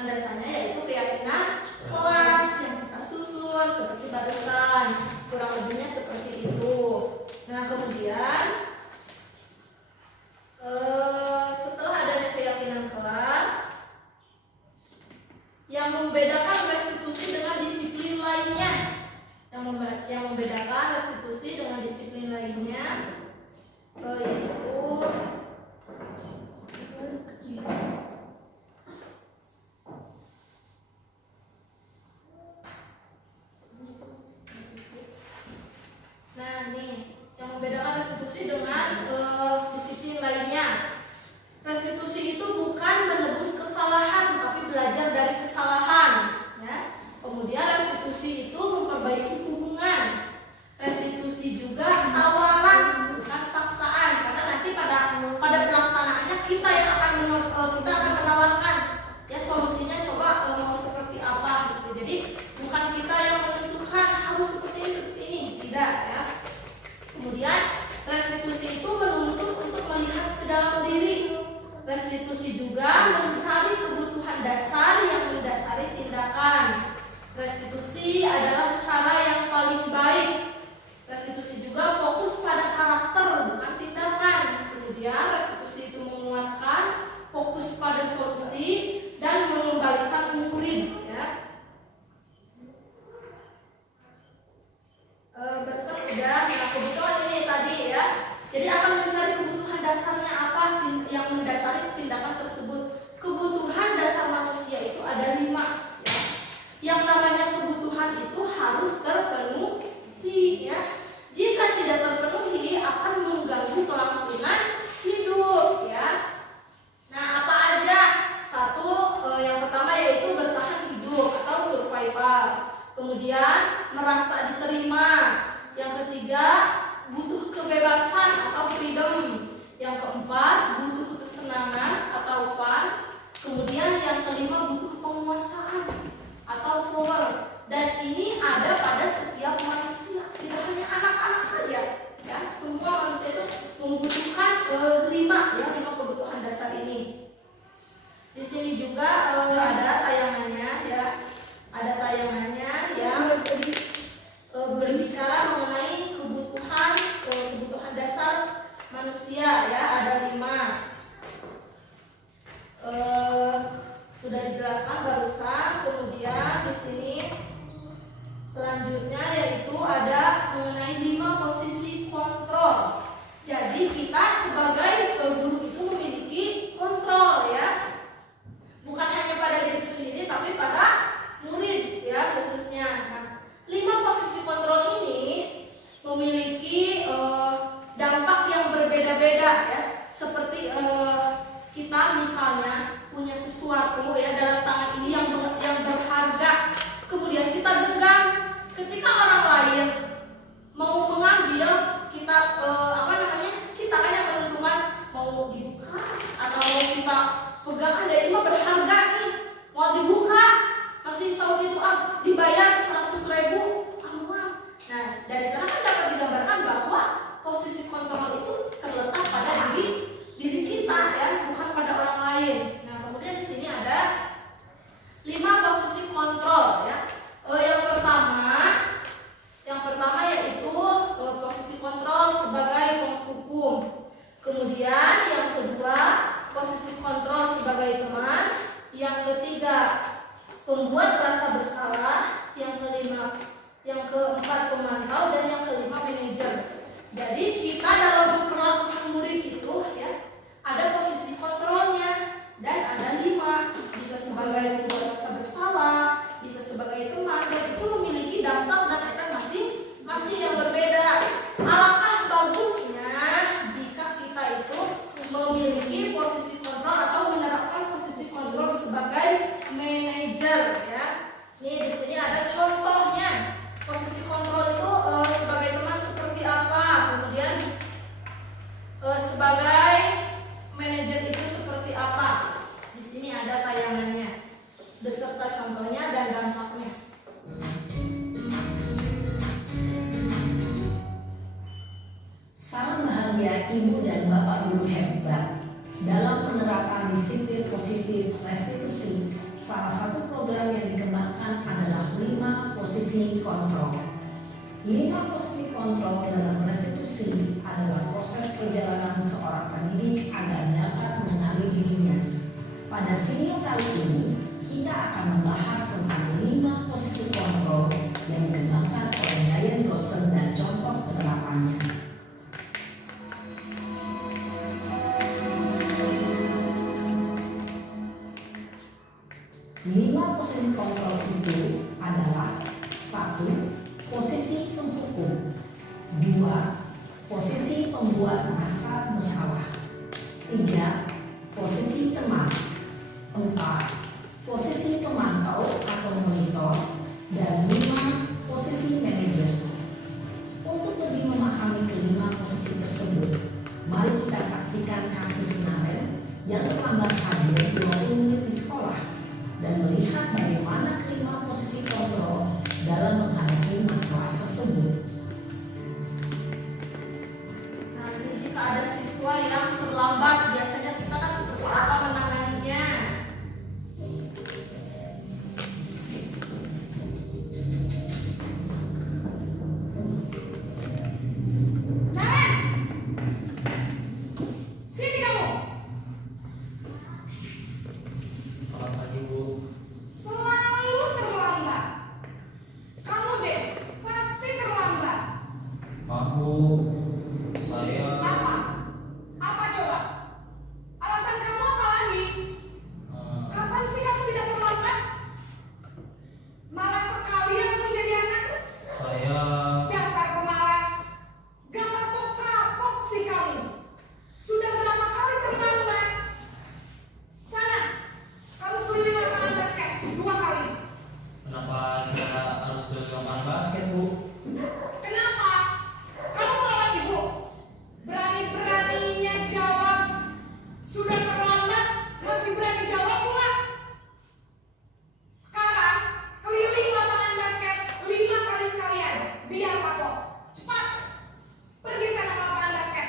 Landasannya yaitu keyakinan kelas yang kita susun seperti barusan, kurang lebihnya seperti itu. Nah, kemudian setelah adanya keyakinan kelas, yang membedakan restitusi dengan disiplin lainnya, yang membedakan restitusi dengan disiplin lainnya yaitu yang membedakan restitusi dengan disiplin lainnya. Restitusi itu bukan menebus kesalahan, tapi belajar dari kesalahan. Ya. Kemudian restitusi itu memperbaiki hubungan. Restitusi juga tawaran, bukan paksaan. Karena nanti pada pelaksanaannya kita yang akan menawarkan ya solusinya, coba mau seperti apa gitu. Jadi bukan kita yang menentukan harus seperti ini, tidak ya. Kemudian restitusi itu menuntut untuk melihat ke dalam diri. Restitusi juga mencari kebutuhan dasar yang mendasari tindakan. Restitusi adalah cara yang paling baik. Restitusi juga fokus pada karakter, bukan tindakan. Kemudian restitusi itu menguatkan fokus pada solusi dan mengembalikan murid ya. Barusan udah, nah kebetulan ini tadi ya. Jadi akan mencari kebutuhan dasarnya apa yang mendasari tindakan tersebut. Kebutuhan dasar manusia itu ada 5 ya. Yang namanya kebutuhan itu harus terpenuhi ya. Jika tidak terpenuhi akan mengganggu kelangsungan hidup ya. Nah, apa aja? Satu, yang pertama yaitu bertahan hidup atau survival. Kemudian merasa diterima. Yang ketiga, butuh kebebasan atau freedom. Yang keempat, butuh kesenangan atau fun. Kemudian yang kelima, butuh penguasaan atau power. Dan ini ada pada setiap manusia, tidak hanya anak-anak saja. Ya, semua manusia itu membutuhkan 5 kebutuhan dasar ini. Di sini juga ada tayangannya ya. Ada tayangannya yang berbicara mengenai kebutuhan dasar manusia ya, ada 5. Sudah dijelaskan barusan. Kemudian di sini selanjutnya yaitu ada mengenai 5 posisi kontrol. Jadi kita sebagai guru itu memiliki kontrol ya. Bukan hanya pada diri sendiri tapi pada murid ya khususnya. Nah, 5 posisi kontrol ini memiliki dampak yang berbeda-beda ya. Seperti kita misalnya punya sesuatu ya dalam tangan ini yang berharga, kemudian kita genggam. Ketika orang lain mau mengambil, kita kita kan yang menentukan mau dibuka atau mau kita pegang. Ada ini mah berharga nih, mau dibuka masih saut itu dibayar 100.000 murah. Nah, dari sana kan dapat digambarkan bahwa posisi kontrol itu terletak pada diri kita ya, bukan pada orang lain. Nah, kemudian di sini ada 5 posisi kontrol ya. Yang pertama yaitu posisi kontrol sebagai penghukum. Kemudian yang kedua posisi kontrol sebagai teman. Yang ketiga pembuat rasa bersalah. Yang keempat pemantau, dan yang kelima manajer. Jadi kita dalam memperlakukan murid itu ya ada posisi kontrolnya dan ada 5. Bisa sebagai pembuat rasa bersalah, bisa sebagai teman, dan itu memiliki dampak dan efek masing yang berbeda. Alangkah bagusnya jika kita itu memiliki posisi kontrol atau menerapkan posisi kontrol sebagai manajer ya. Nih di sini ada contohnya. Posisi kontrol itu sebagai teman seperti apa, kemudian sebagai manajer itu seperti apa. Di sini ada tayangannya beserta contohnya dan dampaknya. Salam bahagia Ibu dan Bapak Guru hebat. Dalam penerapan disiplin positif restitusi, salah kontrol. 5 posisi kontrol dalam restitusi adalah proses perjalanan seorang pendidik agar dapat mengenali dirinya. Pada video kali ini, kita akan membahas tentang 5 posisi kontrol yang dikembangkan oleh Diane Dawson dan contoh penerapannya. 5 posisi kontrol itu adalah 1. Posisi penghukum, 2. Posisi pembuat merasa bersalah, 3. Posisi teman, 4. Posisi pemantau atau monitor, dan 5. Posisi manajer. Untuk lebih memahami kelima posisi tersebut, mari kita saksikan kasus Naren yang terlambat hadir 20 menit di sekolah dan melihat bagaimana kelima posisi kontrol dalam menghadapi masalah tersebut. Nah, ini jika ada siswa yang terlambat, biasanya kita kan seperti apa menanganinya? Sini kamu. Selamat pagi, Bu. Selalu terlambat. Kamu deh, pasti terlambat. Maaf, Bu. Saya Apa? Apa coba? Alasan kamu apa lagi? Kapan sih kamu tidak terlambat? Malas sekali ya kamu jadi anak. saya Dasar pemalas. Gak kapok-kapok sih kamu. Sudah berapa kali terlambat? Sana, kamu keliling lapangan basket 2 kali. kenapa saya harus ke lapangan basket, Bu? Kenapa? Kamu melawan ibu? Berani-beraninya jawab. Sudah terlambat, masih berani jawab pula. Sekarang, keliling lapangan basket 5 kali sekalian. Biar kapok. Cepat. Pergi sana ke lapangan basket.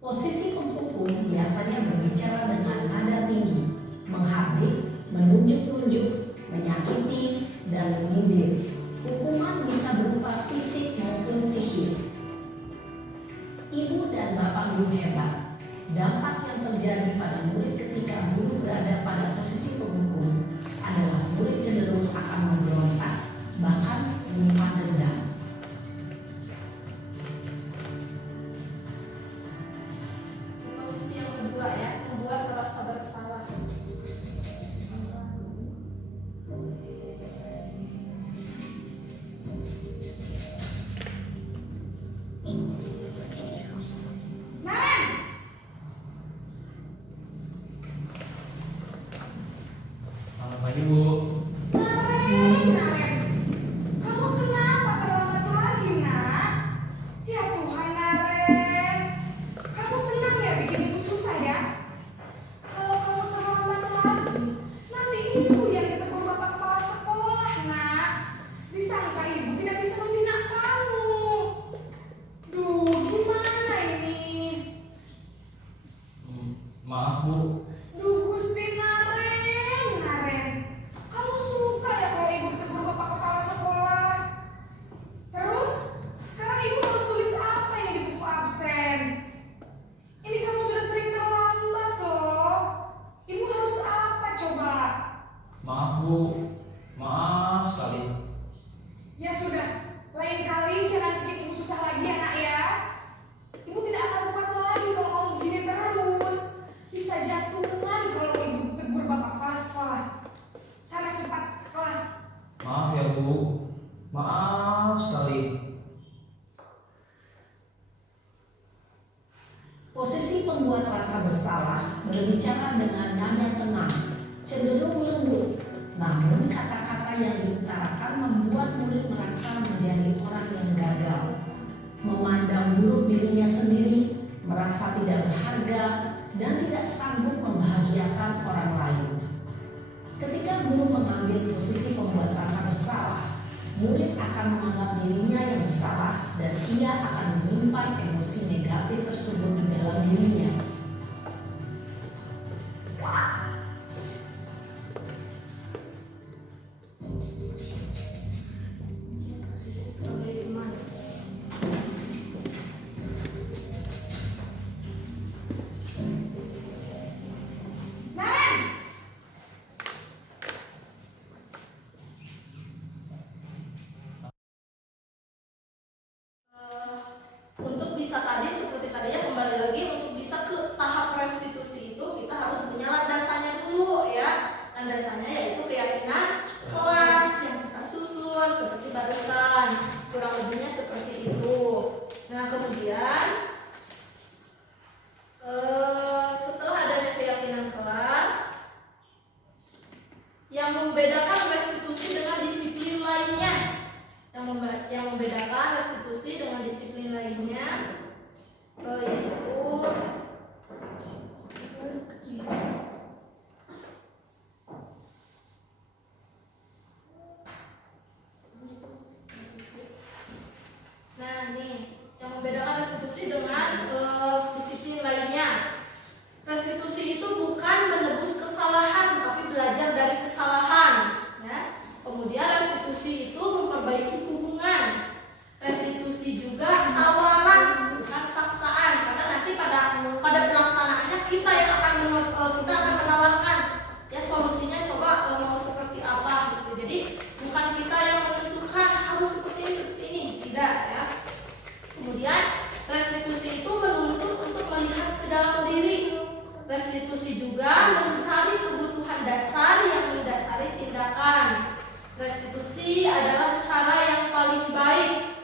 Posisi penghukum biasanya berbicara dengan nada tinggi, menghardik, menunjuk-nunjuk, menyakiti, dan menyindir. Hukuman bisa berupa fisik maupun psikis. Ibu dan bapak guru hebat. Dampak yang terjadi pada murid ketika guru berada pada posisi penghukum adalah murid cenderung akan memberontak, bahkan menyimpan dendam. Posisi yang kedua ya, membuat merasa bersalah. Naren! Selamat pagi, Bu. Naren! Kamu kenapa terlambat lagi, nak? Ya Tuhan, Naren. Kamu senang ya bikin ibu susah ya? Kalau kamu terlambat lagi, nanti ibu yang ditegur bapak kepala sekolah, nak. Disangka ibu tidak bisa membina kamu. Duh, gimana ini? Maaf, Bu. Duh, Gusti Naren, Naren. Kamu suka ya kalau ibu ditegur bapak kepala sekolah? Terus, sekarang ibu harus tulis apa ini di buku absen? Ini kamu sudah sering terlambat loh. Ibu harus apa coba? Maaf, Bu. Maaf sekali. Ya sudah, lain kali jangan bikin ibu susah lagi ya, nak ya. Ibu tidak akan kuat lagi kalau kamu begini terus. Bisa jantungan kalau ibu tegur bapak kepala sekolah. Sana cepat ke kelas. Maaf ya, Bu. Maaf sekali. Posisi pembuat rasa bersalah berbicara dengan nada tenang, cenderung lembut, namun kata-kata yang diutarakan membuat murid merasa menjadi orang yang gagal, memandang buruk dirinya sendiri, merasa tidak berharga, dan tidak sanggup membahagiakan orang lain. Ketika guru mengambil posisi pembuat rasa bersalah, murid akan menganggap dirinya yang bersalah dan ia akan menyimpan emosi negatif tersebut di dalam dirinya. yang membedakan restitusi dengan disiplin lainnya. Yang membedakan restitusi dengan disiplin lainnya yaitu yang membedakan restitusi dengan disiplin lainnya. Restitusi itu bukan menebus kesalahan, tapi belajar dari kesalahan. Ya. Kemudian restitusi itu memperbaiki hubungan. Restitusi juga tawaran, bukan paksaan. Karena nanti pada pelaksanaannya kita yang akan menawarkan ya solusinya, coba mau seperti apa gitu. Jadi bukan kita yang menentukan harus seperti ini, tidak ya. Kemudian restitusi itu menuntut untuk melihat ke dalam diri. Restitusi juga mencari kebutuhan dasar yang mendasari tindakan. Restitusi adalah cara yang paling baik.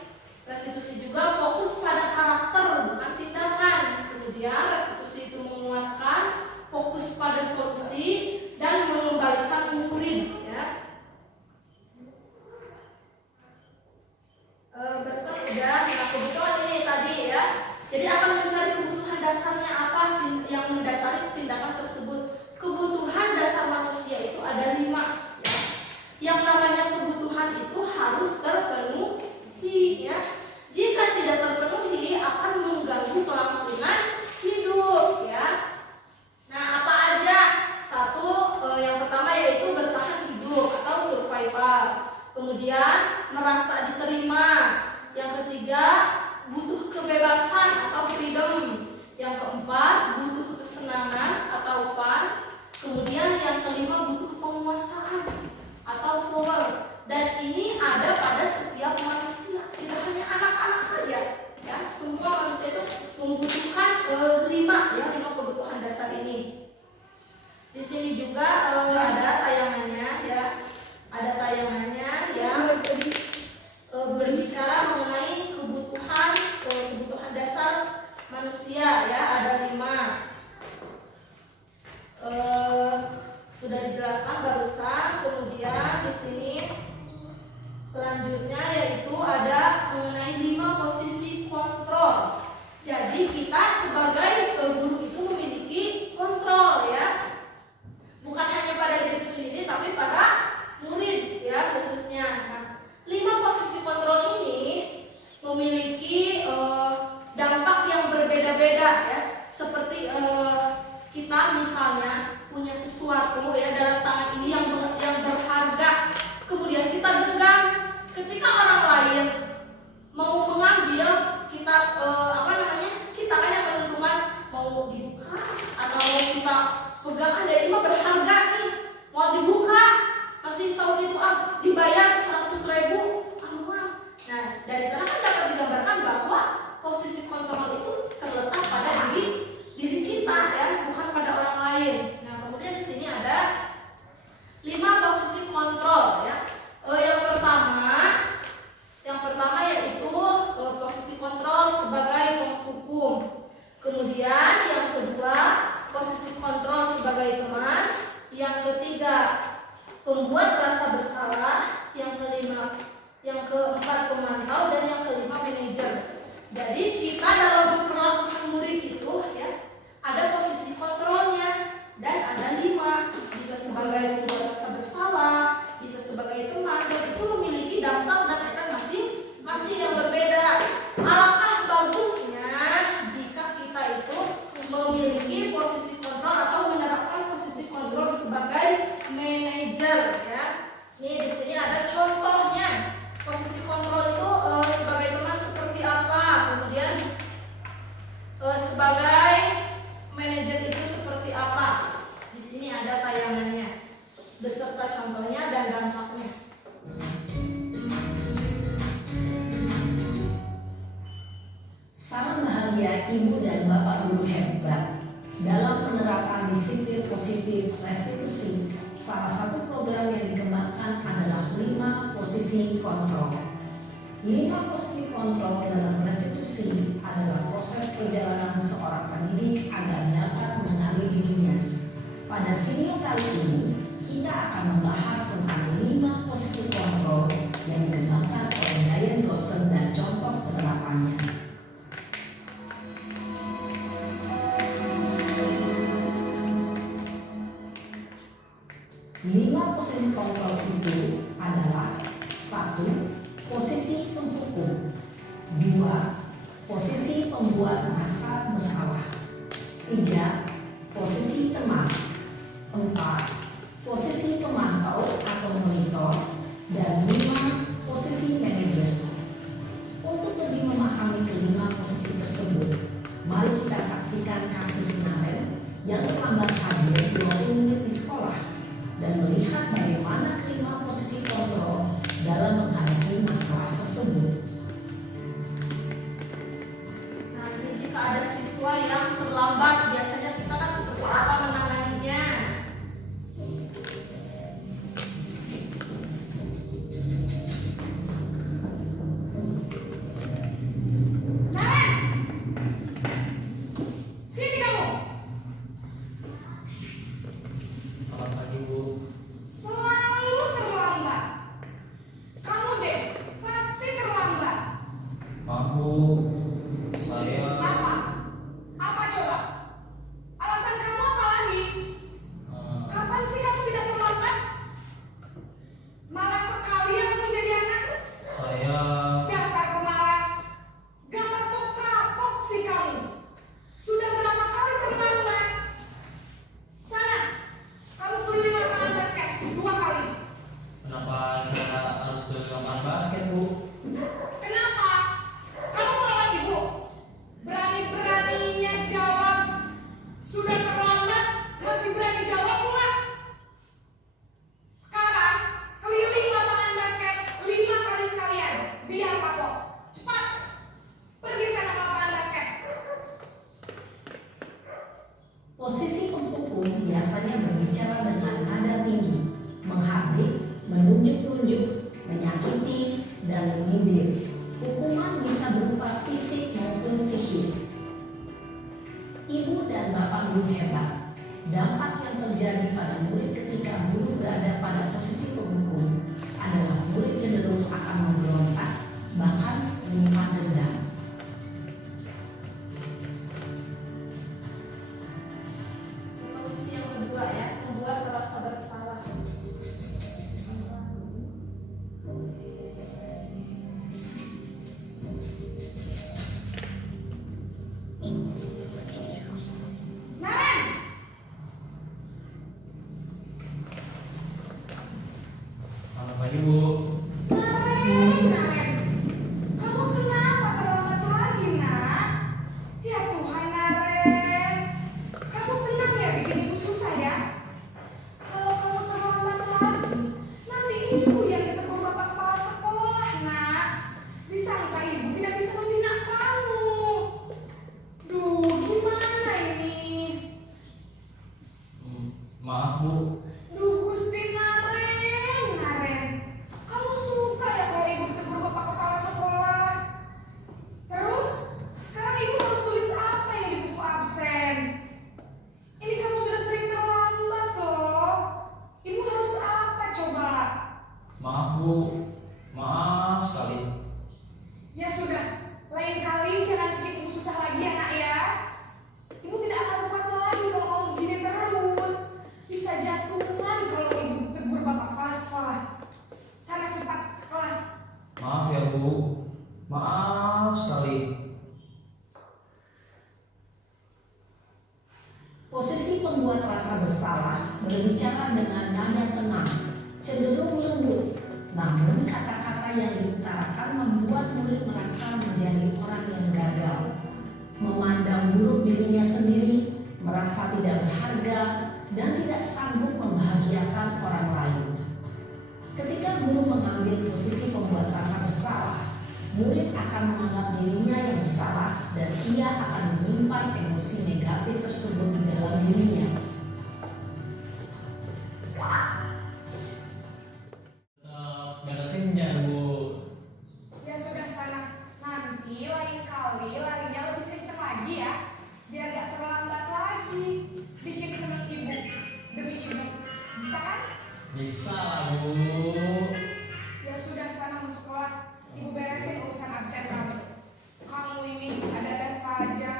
Restitusi juga fokus pada karakter, bukan tindakan. Kemudian restitusi itu menguatkan fokus pada solusi dan mengembalikan murid ya. Barusan udah, nah kebutuhan ini tadi ya. Jadi akan mencari kebutuhan dasarnya apa yang mendasari tindakan tersebut. Kebutuhan dasar manusia itu ada 5 ya. Yang namanya kebutuhan itu harus terpenuhi ya. Jika tidak terpenuhi akan mengganggu kelangsungan hidup ya. Nah, apa aja? Satu, yang pertama yaitu bertahan hidup atau survival. Kemudian merasa diterima. Yang ketiga, butuh kebebasan atau freedom. Yang keempat, butuh kesenangan atau fun. Kemudian yang kelima, butuh penguasaan atau power. Dan ini ada pada setiap manusia, tidak hanya anak-anak saja. Ya, semua manusia itu membutuhkan 5 kebutuhan dasar ini. Di sini juga ada tayangannya ya. Ada tayangannya yang berbicara mengenai kebutuhan dasar manusia ya, ada 5. Sudah dijelaskan barusan. Kemudian di sini selanjutnya yaitu ada mengenai 5 posisi kontrol. Jadi kita sebagai guru itu memiliki kontrol ya. Bukan hanya pada diri sendiri tapi pada murid ya khususnya. Nah, 5 posisi kontrol ini memiliki dampak yang berbeda-beda ya. Seperti kita misalnya punya sesuatu ya dalam tangan ini yang berharga. Kemudian kita genggam. Ketika orang lain mau mengambil, kita kita kan yang menentukan mau dibuka atau mau kita pegang. Ada ini mah berharga nih, mau dibuka masih saat itu dibayar 100.000 Nah, dari sana kan dapat digambarkan bahwa posisi kontrol itu terletak pada diri kita ya, bukan pada orang lain. Nah, kemudian di sini ada 5 posisi kontrol ya. Yang pertama yaitu posisi kontrol sebagai penghukum. Kemudian yang kedua posisi kontrol sebagai teman. Yang ketiga pembuat rasa bersalah. Yang keempat pemantau, dan yang kelima manajer. Jadi kita dalam memperlakukan murid itu ya ada posisi kontrolnya dan ada 5. Bisa sebagai pembuat rasa bersalah, bisa sebagai teman, dan itu memiliki dampak dan efek masing yang berbeda. Alangkah bagusnya jika kita itu memiliki posisi kontrol atau menerapkan posisi kontrol sebagai manajer ya. Nih di sini ada contohnya. Posisi kontrol itu sebagai teman seperti apa, kemudian sebagai manajer itu seperti apa. Di sini ada tayangannya beserta contohnya dan dampaknya. Salam bahagia Ibu dan Bapak Guru hebat. Dalam penerapan disiplin positif restitusi, salah satu program yang dikembangkan adalah 5 posisi kontrol. 5 posisi kontrol dalam restitusi adalah proses perjalanan seorang pendidik agar dapat mengenali dirinya. Pada video kali ini, kita akan membahas 5 posisi kontrol itu adalah: 1. Posisi penghukum, 2. Posisi pembuat merasa bersalah, 3. Posisi teman, 4. Posisi pemantau atau monitor, dan 5. Posisi manajer. Untuk lebih memahami kelima posisi tersebut, mari kita saksikan kasus Naren yang terlambat hadir 20 menit di sekolah dan melihat bagaimana kelima posisi kontrol dalam menghadapi masalah tersebut. Nanti jika ada siswa yang terlambat, biasanya kita kan seperti apa menanganinya? Naren, sini kamu. Selamat pagi, Bu. Selalu terlambat. Kamu deh, pasti terlambat. Maaf, Bu. Saya Apa? Apa coba? Alasan kamu apa lagi? eh, Kapan sih kamu tidak terlambat? Malas sekali ya kamu jadi anak. saya Dasar pemalas. Gak kapok-kapok sih kamu. Sudah berapa kali terlambat? Sana, kamu keliling lapangan basket 2 kali. kenapa saya harus ke lapangan basket, Bu? Kenapa? Kamu melawan ibu? Berani-beraninya jawab. Sudah terlambat, masih berani jawab pula. Sekarang, keliling lapangan basket 5 kali sekalian. Biar kapok. Cepat. Pergi sana ke lapangan basket. Posisi penghukum biasanya berbicara dengan nada tinggi, menghardik, menunjuk-nunjuk, menyakiti, dan menyindir. Hukuman bisa berupa fisik maupun psikis. Ibu dan bapak guru hebat. Dampak yang terjadi pada murid ketika guru berada pada posisi penghukum adalah murid cenderung akan memberontak, bahkan menyimpan dendam. Posisi yang kedua ya, membuat merasa bersalah. Naren, Selamat pagi, Bu. Naren. Kamu kenapa terlambat lagi, nak? Ya Tuhan, Naren. Kamu senang ya bikin ibu susah ya? Kalau kamu terlambat lagi, nanti ibu yang ditegur bapak kepala sekolah, nak. Disangka ibu tidak bisa membina kamu. Duh, gimana ini? Maaf, Bu. Duh, Gusti Naren, Naren. Kamu suka ya kalau ibu ditegur bapak kepala sekolah? Terus, sekarang ibu harus tulis apa yang di buku absen? Ini kamu sudah sering terlambat loh. Ibu harus apa coba? Maaf, Bu. Maaf sekali. Ya sudah, lain kali jangan bikin ibu susah lagi ya, nak ya. Ibu tidak akan kuat lagi kalau kamu begini terus. Bisa jatuhan kalau ibu tegur bapak kepala sekolah. Sana cepat ke kelas. Maaf ya, Bu. Maaf sekali. Posisi pembuat rasa bersalah berbicara dengan nada tenang, cenderung lembut, namun kata-kata yang diutarakan membuat murid merasa menjadi orang yang gagal, memandang buruk dirinya sendiri, merasa tidak berharga, dan tidak sanggup membahagiakan orang lain. Ketika guru mengambil posisi pembuat rasa bersalah, murid akan menganggap dirinya yang bersalah dan ia akan menyimpan emosi negatif tersebut di dalam dirinya. Gak kekenjar, Bu. Ya sudah sana. Nanti lain kali larinya lebih kenceng lagi ya. Biar gak terlambat lagi. Bikin seneng ibu. Demi ibu. Bisa kan? Bisa lah, Bu. Ya sudah sana masuk kelas. Ibu beresin urusan absen kamu. Kamu ini ada-ada saja.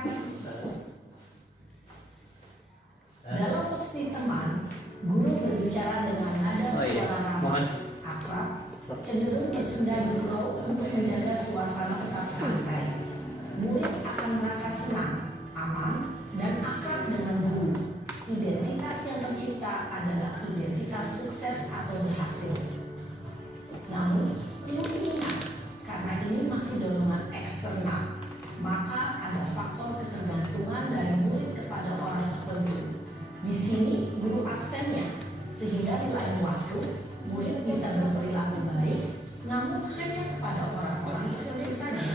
Dalam posisi teman, guru berbicara dengan cenderung bersenda gurau untuk menjaga suasana tetap santai. Murid akan merasa senang, aman, dan akrab dengan guru. Identitas yang tercipta adalah identitas sukses atau berhasil. Namun, perlu diingat, karena ini masih dorongan eksternal, maka ada faktor ketergantungan dari murid kepada orang tertentu. Di sini, guru aksennya, sehingga di lain waktu, murid bisa berperilaku baik, namun hanya kepada orang-orang tertentu saja.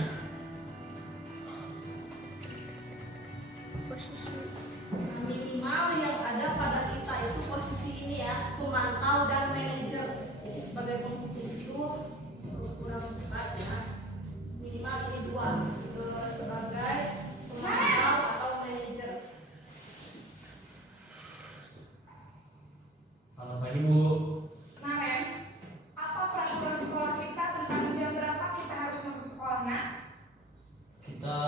Minimal yang ada pada kita itu posisi ini ya, pemantau dan manajer. Jadi sebagai pembukti itu kurang tepat ya. Minimal ini dua, sebagai pemantau atau manajer. Selamat pagi Bu. Nah, Ren, apa peraturan sekolah kita tentang jam berapa kita harus masuk sekolah, nak? Kita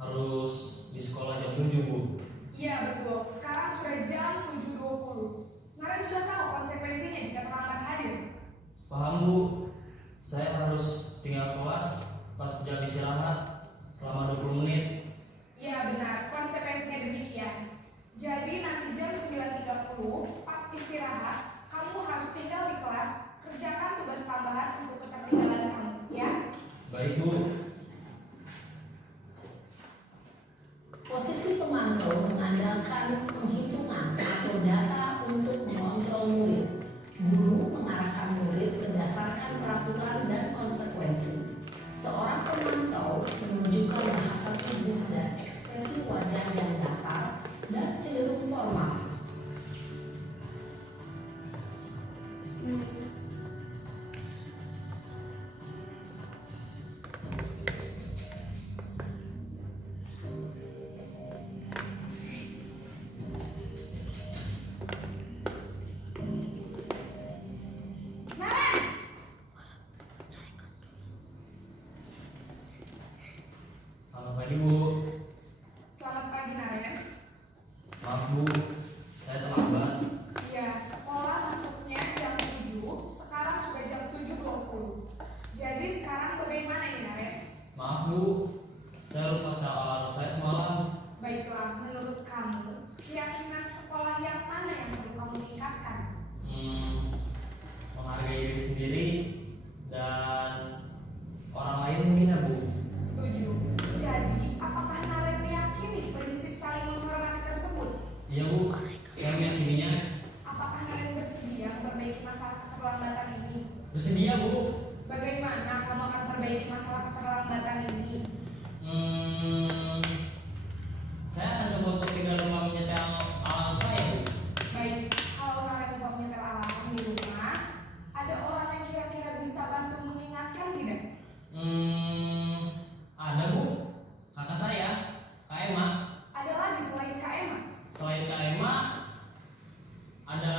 harus di sekolah jam 7, Bu. Iya, betul. Sekarang sudah jam 7.20. Naren sudah tahu konsekuensinya jika terlambat hadir. Paham, Bu. Saya harus tinggal kelas pas jam istirahat selama 20 menit. Iya, benar. Konsekuensinya demikian. Jadi nanti jam 9.30 pas istirahat, kamu harus tinggal di kelas, kerjakan tugas tambahan untuk ketertinggalan kamu, ya? Baik, Bu. Posisi pemantau mengandalkan penghitungan atau data untuk mengontrol murid. Guru mengarahkan murid berdasarkan peraturan dan konsekuensi. Seorang pemantau menunjukkan bahasa tubuh dan ekspresi wajah yang datar dan cenderung formal. Selamat pagi Bu. Selamat pagi, Naren. Maaf Bu, saya terlambat. Iya, sekolah masuknya jam 7, sekarang sudah jam 7.20. Jadi sekarang bagaimana ini, Naren? Maaf, Bu. Saya lupa setel alarm saya semalam. Baiklah, menurut kamu, keyakinan sekolah yang mana yang perlu kamu tingkatkan? Menghargai diri sendiri dan orang lain mungkin ya, Bu. Setuju. Jadi, apakah Naren meyakini prinsip saling menghormati tersebut? Iya, Bu. Saya meyakininya. Apakah Naren bersedia memperbaiki masalah keterlambatan ini? Bersedia, Bu. Bagaimana kamu akan perbaiki masalah keterlambatan ini? Saya akan coba untuk tidak lupa menyetel alarm saya, Bu. Baik, kalau Naren lupa menyetel alarm di rumah, ada orang yang kira-kira bisa bantu mengingatkan tidak? Ada, Bu. Kakak saya, Kak Emma. Ada lagi selain Kak Emma? Selain Kak Emma, ada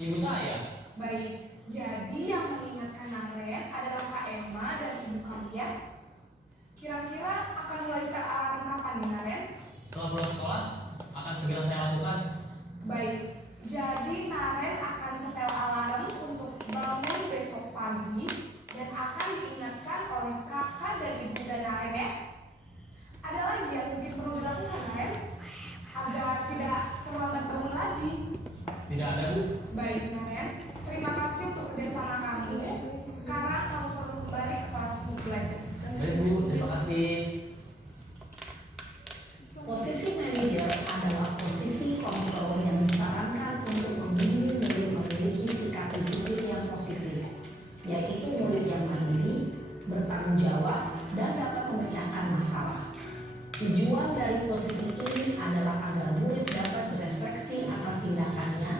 ibu saya. Baik, jadi yang mengingatkan Naren adalah Kak Emma dan ibu kamu ya? Kira-kira akan mulai setel alarm kapan nih, Naren? Setelah pulang sekolah, akan segera saya lakukan. Baik, jadi Naren akan setel alarm untuk bangun besok pagi dan akan diingatkan oleh kakak dan ibu dan Naren ya. Ada lagi yang mungkin perlu dilakukan, Naren? Agar tidak terlambat bangun lagi. Tidak ada, Bu. Baik, Naren. Terima kasih untuk kerjasama kamu. Sekarang kamu perlu kembali ke kelas untuk belajar. Baik Bu, terima kasih. Posisi manajer adalah posisi kontrol yang disarankan untuk membimbing murid memiliki sikap disiplin yang positif, yaitu murid yang mandiri, bertanggung jawab, dan dapat memecahkan masalah. Tujuan dari posisi ini adalah agar murid dapat berefleksi atas tindakannya.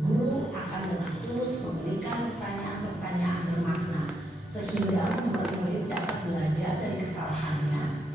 Guru akan dengan tulus memberikan pertanyaan-pertanyaan bermakna, sehingga murid dapat belajar dari kesalahannya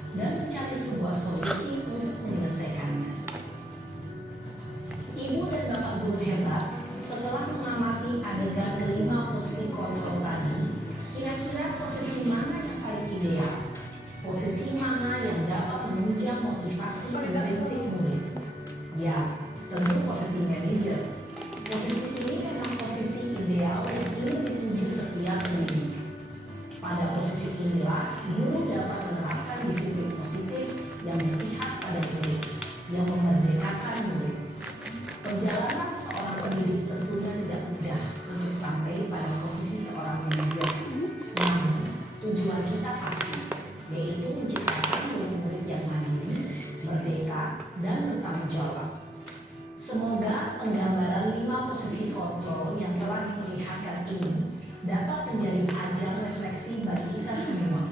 dapat menjadi ajang refleksi bagi kita semua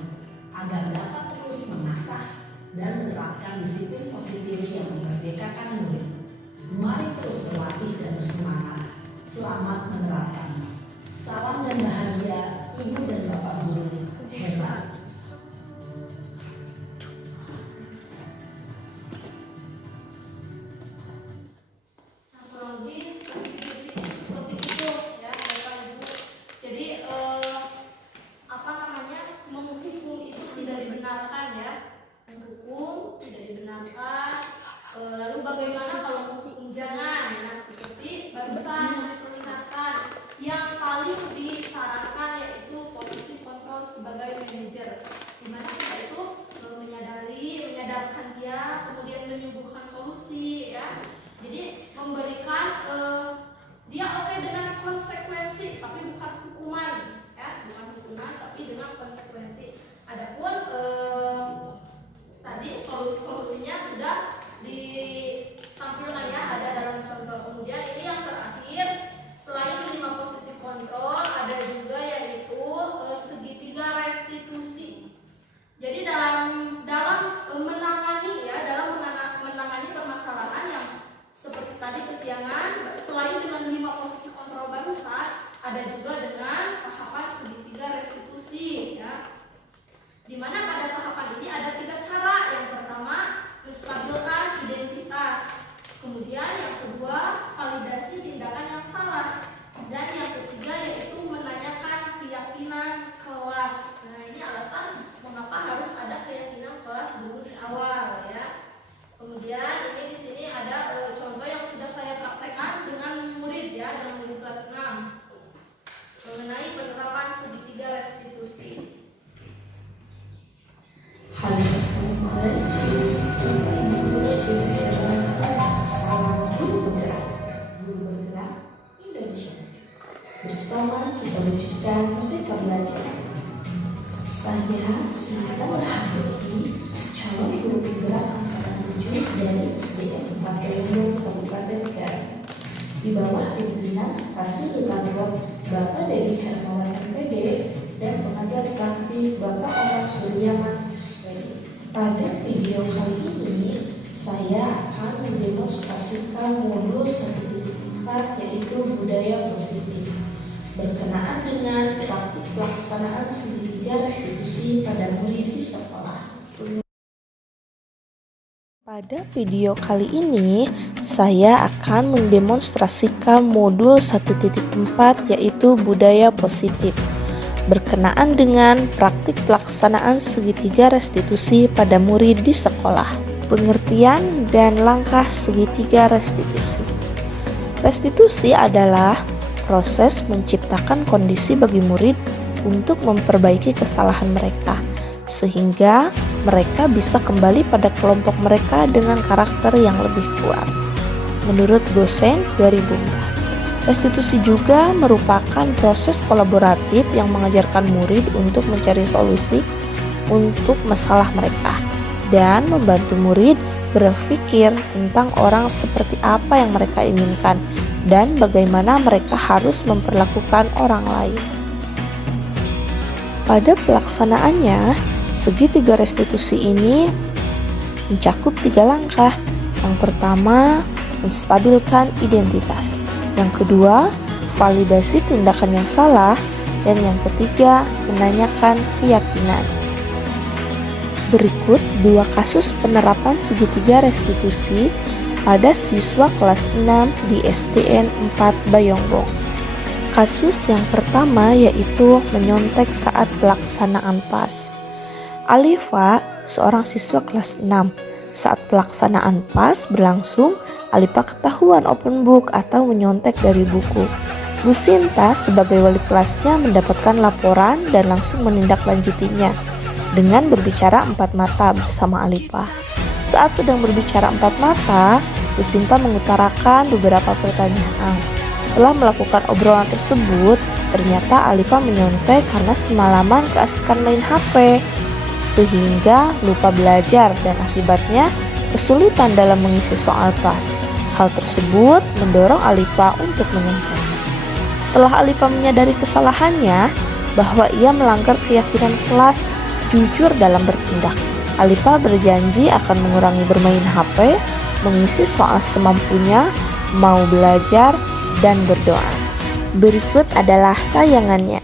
agar dapat terus mengasah dan menerapkan disiplin positif yang memerdekakan murid. Mari terus berlatih dan bersemangat. Selamat menerapkan. Salam dan bahagia Ibu dan Bapak Guru hebat. Nah, kurang lebih prinsip-prinsip seperti itu ya Bapak Ibu. Jadi menghukum itu tidak dibenarkan ya. Menghukum tidak dibenarkan. Lalu bagaimana kalau menghukum jangan? Nah, seperti barusan yang diperlihatkan, yang paling disarankan yaitu posisi kontrol sebagai manajer, di mana kita itu menyadarkan dia, kemudian menyuguhkan solusi ya. Jadi memberikan dia oke dengan konsekuensi, tapi bukan hukuman ya, bukan hukuman tapi dengan konsekuensi. Adapun tadi solusi-solusinya sudah ditampilkan ya, ada dalam contoh. Kemudian ini yang terakhir, selain 5 posisi kontrol, ada juga yaitu segitiga restitusi. Jadi dalam menangani ya, dalam menangani permasalahan yang seperti tadi kesiangan, selain dengan 5 posisi kontrol barusan, ada juga dengan tahapan segitiga restitusi ya. Dimana pada tahapan ini ada 3 cara. Yang pertama, menstabilkan identitas. Kemudian yang kedua, validasi tindakan yang salah. Dan yang ketiga yaitu menanyakan keyakinan kelas. Nah, ini alasan mengapa harus ada keyakinan kelas dulu di awal ya. Kemudian ini di sini ada contoh yang sudah saya praktekkan dengan murid ya, dengan murid kelas 6 mengenai penerapan segitiga restitusi. Assalamualaikum Bapak Ibu guru CGP hebat. Salam guru bergerak. Guru bergerak Indonesia Maju. Bersama kita wujudkan merdeka belajar. Saya Sinta Rahmati, calon guru penggerak angkatan 7 dari SDN 4 Bayongbong, Kabupaten Garut. Di bawah pimpinan Fasilitator Bapak Dedi Hermawan MPD dan pengajar praktik Bapak Omar Suryaman SPD. Pada video kali ini saya akan mendemonstrasikan modul 1.4 yaitu budaya positif berkenaan dengan praktik pelaksanaan segitiga restitusi pada murid di sekolah. Pada video kali ini saya akan mendemonstrasikan modul 1.4 yaitu budaya positif berkenaan dengan praktik pelaksanaan segitiga restitusi pada murid di sekolah. Pengertian dan langkah segitiga restitusi. Restitusi adalah proses menciptakan kondisi bagi murid untuk memperbaiki kesalahan mereka, sehingga mereka bisa kembali pada kelompok mereka dengan karakter yang lebih kuat. Menurut Gosen 2004. Restitusi juga merupakan proses kolaboratif yang mengajarkan murid untuk mencari solusi untuk masalah mereka dan membantu murid berpikir tentang orang seperti apa yang mereka inginkan dan bagaimana mereka harus memperlakukan orang lain. Pada pelaksanaannya, segitiga restitusi ini mencakup 3 langkah. Yang pertama, menstabilkan identitas. Yang kedua, validasi tindakan yang salah. Dan yang ketiga, menanyakan keyakinan. Berikut 2 kasus penerapan segitiga restitusi pada siswa kelas 6 di SDN 4 Bayongbong. Kasus yang pertama yaitu menyontek saat pelaksanaan PAS. Alifa, seorang siswa kelas 6, saat pelaksanaan PAS berlangsung, Alifa ketahuan open book atau menyontek dari buku. Bu Sinta sebagai wali kelasnya mendapatkan laporan dan langsung menindaklanjutinya dengan berbicara 4 mata bersama Alifa. Saat sedang berbicara 4 mata, Bu Sinta mengutarakan beberapa pertanyaan. Setelah melakukan obrolan tersebut, ternyata Alifa menyontek karena semalaman keasikan main HP, sehingga lupa belajar dan akibatnya kesulitan dalam mengisi soal PAS. Hal tersebut mendorong Alifa untuk menyontek. Setelah Alifa menyadari kesalahannya bahwa ia melanggar keyakinan kelas, jujur dalam bertindak, Alifa berjanji akan mengurangi bermain HP, mengisi soal semampunya, mau belajar, dan berdoa. Berikut adalah tayangannya.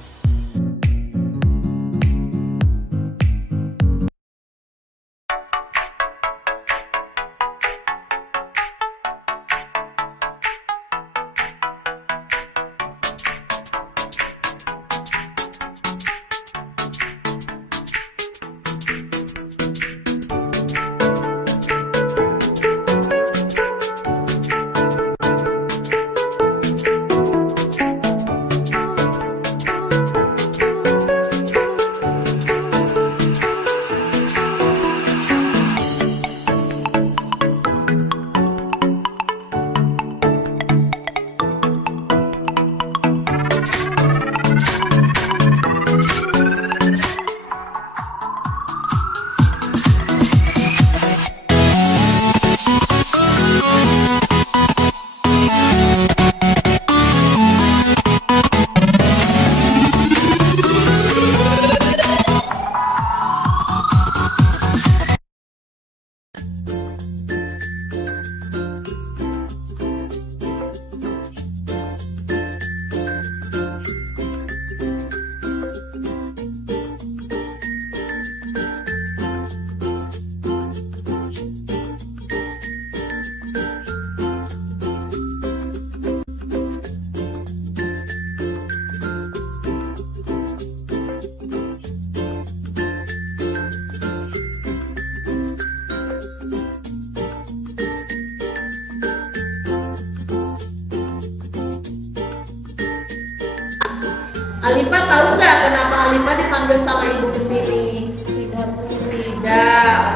Alifa tahu nggak kenapa Alifa dipanggil sama ibu ke sini? Tidak.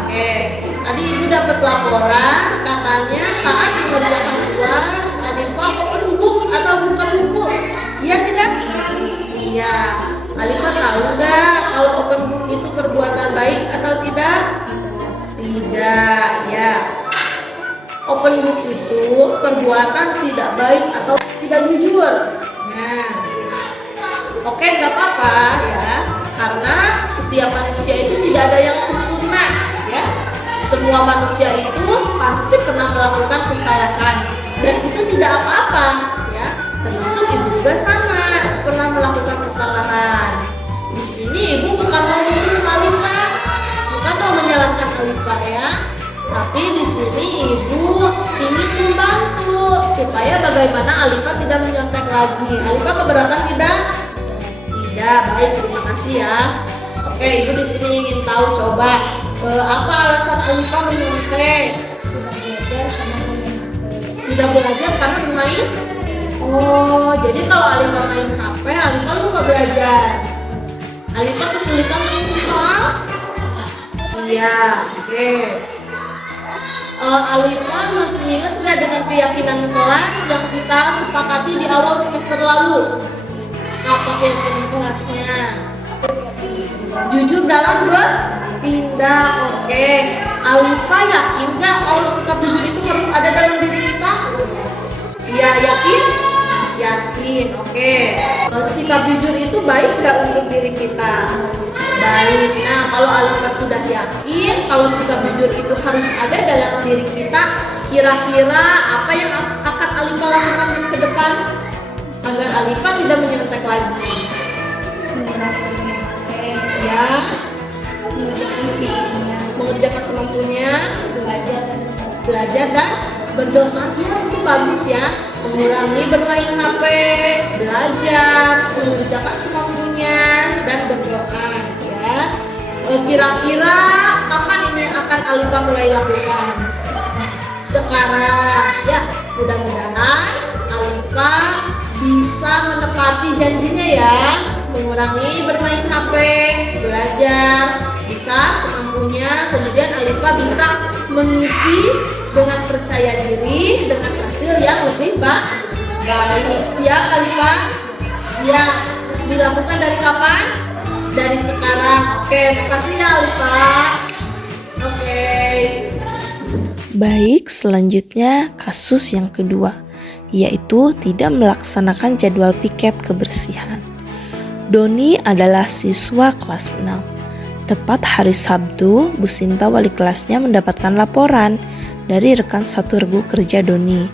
Oke. Tadi ibu dapat laporan katanya saat mengerjakan tugas Alifa open book atau buka buku. Iya tidak? Iya. Alifa tahu nggak kalau open book itu perbuatan baik atau tidak? Tidak. Ya. Open book itu perbuatan tidak baik atau tidak jujur. Nah. Oke, nggak apa-apa ya, karena setiap manusia itu tidak ada yang sempurna ya. Semua manusia itu pasti pernah melakukan kesalahan dan itu tidak apa-apa ya. Termasuk ibu juga sama pernah melakukan kesalahan. Di sini ibu bukan mau menyalahkan Alifa, bukan mau menyalahkan Alifa ya. Tapi di sini ibu ingin membantu supaya bagaimana Alifa tidak menyontek lagi. Alifa keberatan tidak? Tidak, baik, terima kasih ya. Oke, ibu di sini ingin tahu coba apa alasan Alifa menyontek? Tidak belajar karena bermain. Oh, jadi kalau Alifa main HP, Alifa lupa belajar. Alifa kesulitan mengisi soal? Iya, oke. Alifa masih ingat nggak dengan keyakinan kelas yang kita sepakati di awal semester lalu? Apa keyakinan kelasnya? Jujur dalam bertindak. Oke. Alifa yakin nggak kalau sikap jujur itu harus ada dalam diri kita? Ya, yakin? Yakin. Oke. Sikap jujur itu baik nggak untuk diri kita? Baik. Nah, kalau Alifa sudah yakin kalau sikap jujur itu harus ada dalam diri kita, kira-kira apa yang akan Alifa lakukan ke depan agar Alifa tidak menyontek lagi? Ya, mengerjakan semampunya, belajar dan berdoa. Ya, itu bagus ya. Mengurangi bermain HP, belajar, mengerjakan semampunya dan berdoa. Ya, kira-kira kapan ini akan Alifa mulai lakukan? Sekarang. Ya, mudah-mudahan Alifa bisa menepati janjinya ya, mengurangi bermain HP, belajar, bisa semampunya, kemudian Alifa bisa mengisi dengan percaya diri dengan hasil yang lebih baik. Siap Alifa? Siap. Dilakukan dari kapan? Dari sekarang. Oke, makasih ya Alifa. Oke. Baik, selanjutnya kasus yang kedua, yaitu tidak melaksanakan jadwal piket kebersihan. Doni adalah siswa kelas 6. Tepat hari Sabtu, Bu Sinta wali kelasnya mendapatkan laporan dari rekan satu regu kerja Doni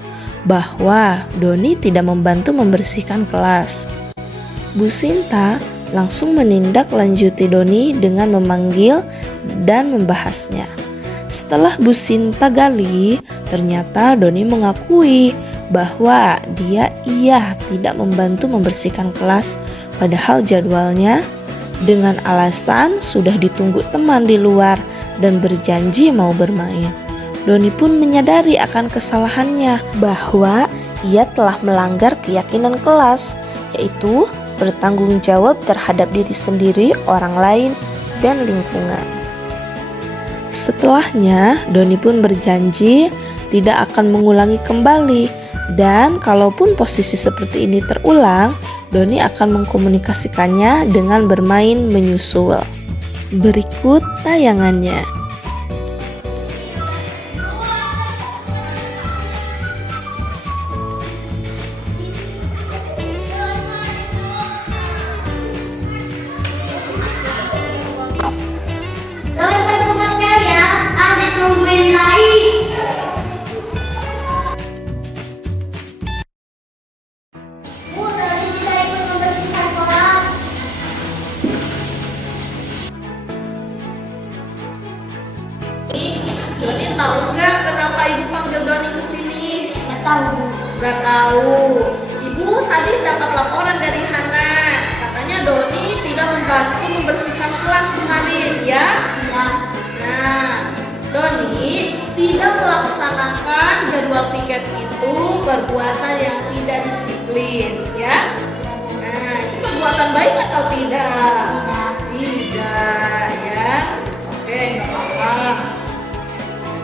bahwa Doni tidak membantu membersihkan kelas. Bu Sinta langsung menindaklanjuti Doni dengan memanggil dan membahasnya. Setelah Bu Sinta gali, ternyata Doni mengakui bahwa dia tidak membantu membersihkan kelas padahal jadwalnya, dengan alasan sudah ditunggu teman di luar dan berjanji mau bermain. Doni pun menyadari akan kesalahannya bahwa ia telah melanggar keyakinan kelas, yaitu bertanggung jawab terhadap diri sendiri, orang lain, dan lingkungan. Setelahnya, Doni pun berjanji tidak akan mengulangi kembali, dan kalaupun posisi seperti ini terulang, Doni akan mengkomunikasikannya dengan bermain menyusul. Berikut tayangannya. Doni tahu nggak kenapa ibu panggil Doni ke sini? Nggak tahu. Nggak tahu. Ibu tadi dapat laporan dari Hana. Katanya Doni tidak membantu membersihkan kelas kemarin, ya? Ya. Nah, Doni tidak melaksanakan jadwal piket itu perbuatan yang tidak disiplin, ya? Nah, itu perbuatan baik atau tidak? Tidak, ya. Oke, nggak apa-apa.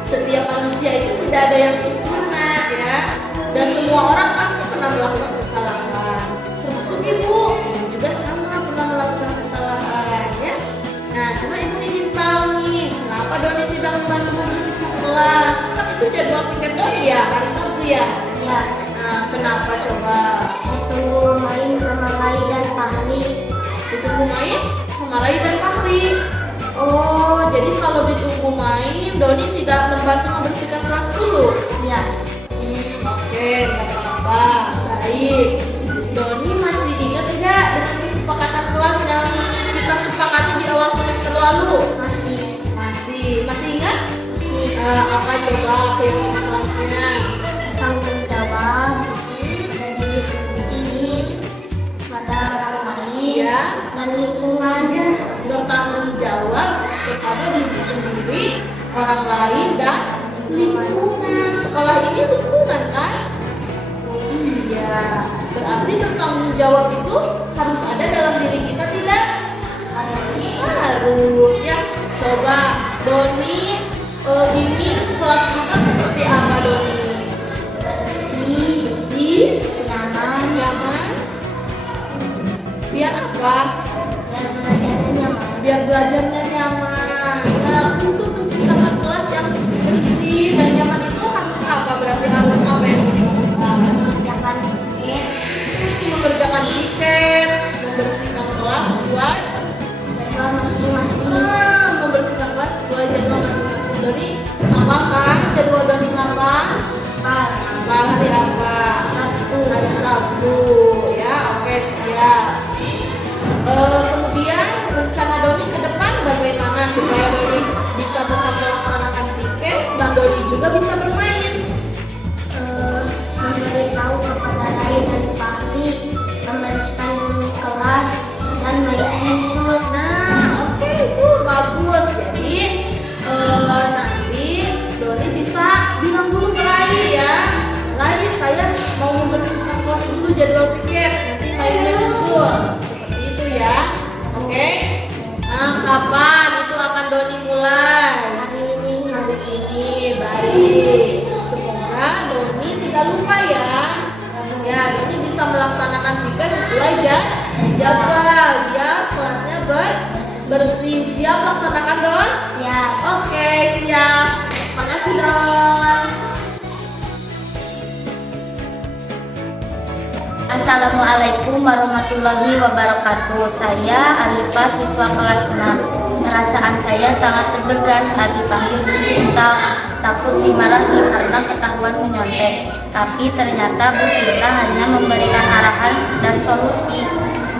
Setiap manusia itu tidak ada yang sempurna, ya. Dan semua orang pasti pernah melakukan kesalahan. Termasuk ibu juga sama pernah melakukan kesalahan, ya. Nah, cuma ibu ingin tahu nih, kenapa Doni tidak membantu membersihkan kelas? Kan itu jadwal piket Doni ya, hari Sabtu ya. Ya. Nah, kenapa coba? Itu main sama Lai dan Fahri. Ditunggu main sama Rai dan Fahri. Oh, jadi kalau ditunggu main, Doni tidak membantu membersihkan kelas dulu? Ya. Oke, nggak apa-apa. Baik. Doni masih ingat tidak dengan kesepakatan kelas yang kita sepakati di awal semester lalu? Masih ingat? Apa coba keyakinan kelasnya? Tanggung jawab pada diri sendiri, pada orang lain, Iya. dan lingkungan. Bertanggung jawab kepada diri sendiri, orang lain, dan lingkungan. Sekolah ini lingkungan kan? Iya. Berarti bertanggung jawab itu harus ada dalam diri kita, tidak? Harus, ya. Coba Doni ingin kelas kita seperti apa, Doni? Bersih, nyaman. Biar apa? Biar belajarnya nyaman. Nah, untuk menciptakan kelas yang bersih dan nyaman itu harus apa? Berarti harus apa yang dilakukan? Mengerjakan piket, membersihkan kelas sesuai membersihkan kelas sesuai jadwal masing-masing. Jadi apa kan jadwal Doni kapan? Hari apa? Hari Sabtu, ya. Oke, siap. Kemudian rencana Doni ke depan bagaimana supaya Doni bisa tetap melaksanakan piket dan Doni juga bisa bermain? Memberitahu kepada Rai dan Fahri, membersihkan kelas dan menyusul. Nah, oke, itu bagus. Jadi nanti Doni bisa bilang dulu ke Rai, ya. Rai, saya mau membersihkan kelas dulu jadwal piket, nanti mainnya nyusul. Seperti itu ya. Oke. Nah, kapan itu akan Doni mulai? Hari ini. Baik. Semoga Doni tidak lupa ya. Ya, Doni bisa melaksanakan piket sesuai jadwal. Ya, kelasnya bersih. Siap laksanakan, Don? Siap. Oke, siap. Makasih, Don. Assalamualaikum warahmatullahi wabarakatuh. Saya Alifa, siswa kelas 6. Perasaan saya sangat deg-degan saat dipanggil Bu Sinta. Takut dimarahi karena ketahuan menyontek. Tapi ternyata Bu Sinta hanya memberikan arahan dan solusi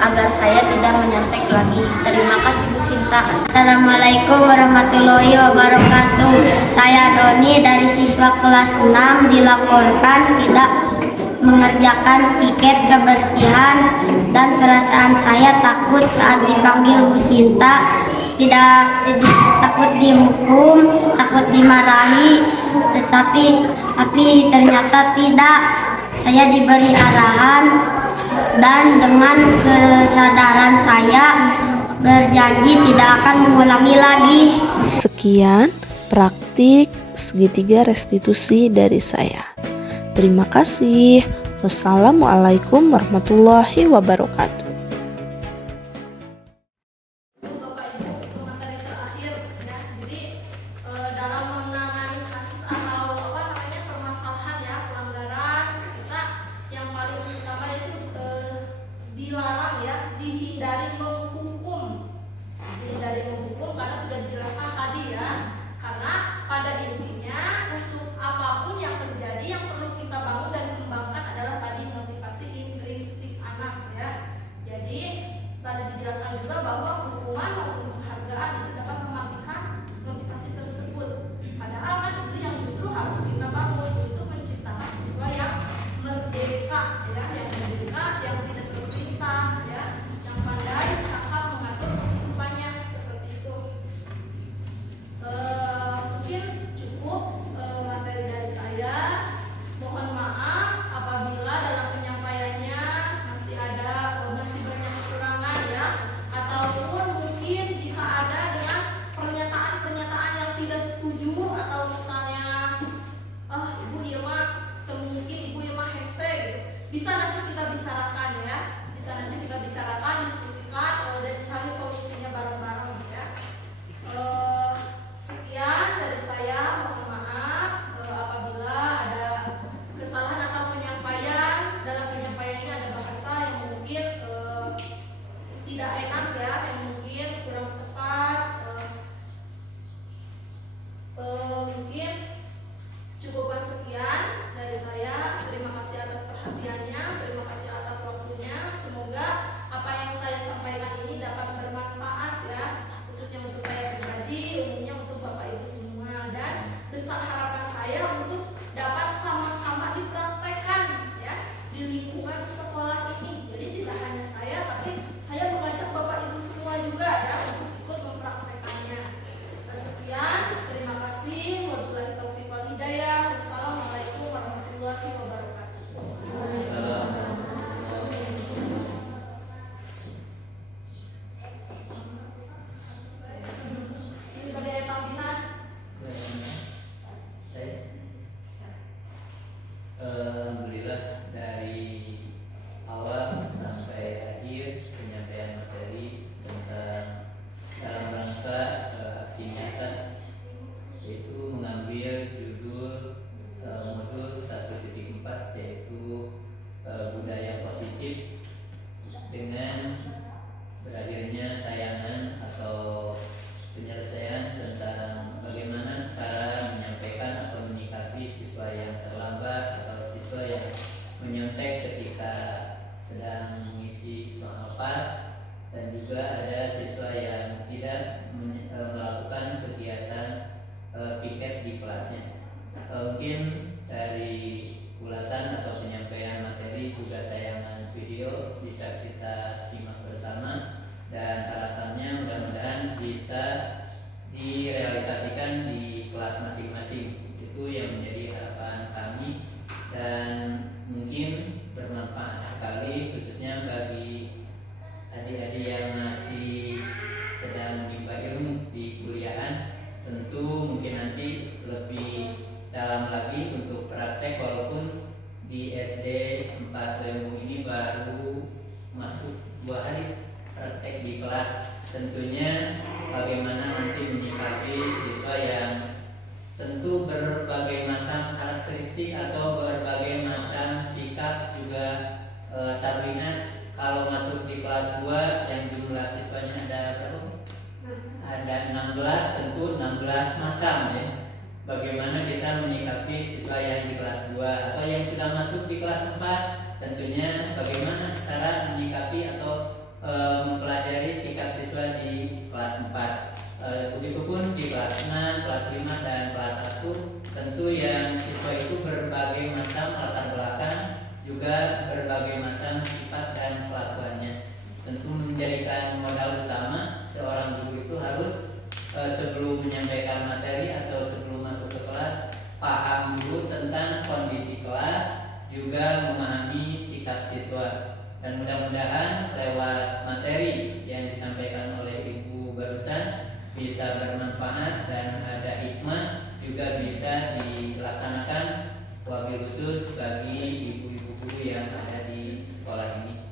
agar saya tidak menyontek lagi. Terima kasih Bu Sinta. Assalamualaikum warahmatullahi wabarakatuh. Saya Doni dari siswa kelas 6 dilaporkan tidak mengerjakan piket kebersihan dan perasaan saya takut saat dipanggil Bu Sinta, takut dihukum, takut dimarahi, tapi ternyata tidak. Saya diberi arahan dan dengan kesadaran saya berjanji tidak akan mengulangi lagi. Sekian praktik segitiga restitusi dari saya. Terima kasih. Wassalamualaikum warahmatullahi wabarakatuh. Bapak Ibu, untuk materi terakhir ya. Jadi dalam menangani kasus atau permasalahan ya pelanggaran, kita yang paling utama itu dilarang ya, dihindari menghukum karena sudah dijelaskan tadi ya. Karena pada intinya untuk apapun yang terjadi yang perlu kita bangun dan kembangkan adalah tadi motivasi intrinsik anak ya. Jadi tadi dijelaskan juga bahwa hukuman maupun penghargaan itu dapat mematikan motivasi tersebut. Padahal kan itu yang justru harus kita bangun untuk menciptakan siswa yang merdeka ya, yang tidak terperintah ya, yang pandai cakap mengatur kehidupannya seperti itu. Mungkin cukup materi dari saya. Mohon maaf apabila dalam penyampaiannya masih banyak kekurangan ya, ataupun mungkin jika ada dengan pernyataan-pernyataan yang tidak setuju, atau misalnya ibu ieu mah mungkin ibu ieu mah hese gitu. Bisa nanti kita bicarakan ya. Diskusikan dan cari solusinya bareng-bareng ya. Sekian dari saya. Mohon maaf apabila ada kesalahan atau dalam penyampaiannya ada bahasa yang mungkin tidak enak ya, yang mungkin kurang tepat. Mungkin cukupkan sekian dari saya. Terima kasih atas perhatiannya, terima kasih atas waktunya. Semoga apa yang saya sampaikan ini dapat bermanfaat ya, khususnya untuk saya pribadi, umumnya untuk Bapak Ibu semua, dan besar harapan saya untuk dapat sama-sama dipraktekkan ya di lingkungan sekolah ini. Jadi tidak hanya saya, tapi saya mengajak Bapak Ibu semua juga ya untuk ikut mempraktekannya. Sekian, terima kasih. Wabillahi taufiq wal hidayah. Wassalamualaikum warahmatullahi wabarakatuh. Ini pada tampilan. Alhamdulillah dari awal sampai akhir penyampaian materi tentang dalam rangka aksi nyata, yaitu mengambil judul modul 1.4 yaitu budaya positif, dengan berakhirnya tayangan atau penyelesaian tentang bagaimana cara menyampaikan atau menyikapi siswa yang terlambat atau siswa yang menyontek ketika sedang mengisi soal pas, dan juga ada siswa yang tidak melakukan kegiatan piket di kelasnya. Mungkin dari ulasan atau penyampaian materi juga tayangan video bisa kita simak bersama, dan harapannya mudah-mudahan bisa direalisasikan di kelas masing-masing. Itu yang menjadi harapan kami, dan mungkin bermanfaat sekali khususnya bagi adik-adik yang masih sedang menimba ilmu di kuliahan. Tentu mungkin nanti lebih dalam lagi untuk praktek, walaupun di SD 4 Lembung ini baru masuk 2 hari praktek di kelas. Tentunya bagaimana nanti menyikapi siswa yang tentu berbagai macam karakteristik atau berbagai macam sikap juga terlihat kalau masuk di kelas 2 yang jumlah siswanya ada berapa? Ada 16, tentu 16 macam ya. Bagaimana kita menyikapi siswa yang di kelas 2 atau yang sudah masuk di kelas 4, tentunya bagaimana cara menyikapi atau mempelajari sikap siswa di kelas 4. Begitupun di kelas 6, kelas 5 dan kelas 1, tentu yang siswa itu berbagai macam latar belakang, juga berbagai macam sifat dan kelakuannya. Tentu menjadikan modal utama seorang guru itu harus sebelum menyampaikan materi atau sebelum masuk ke kelas, paham dulu tentang kondisi kelas, juga memahami sikap siswa. Dan mudah-mudahan lewat materi yang disampaikan oleh Ibu barusan bisa bermanfaat dan ada hikmah, juga bisa dilaksanakan wabil khusus bagi ibu-ibu guru yang ada di sekolah ini.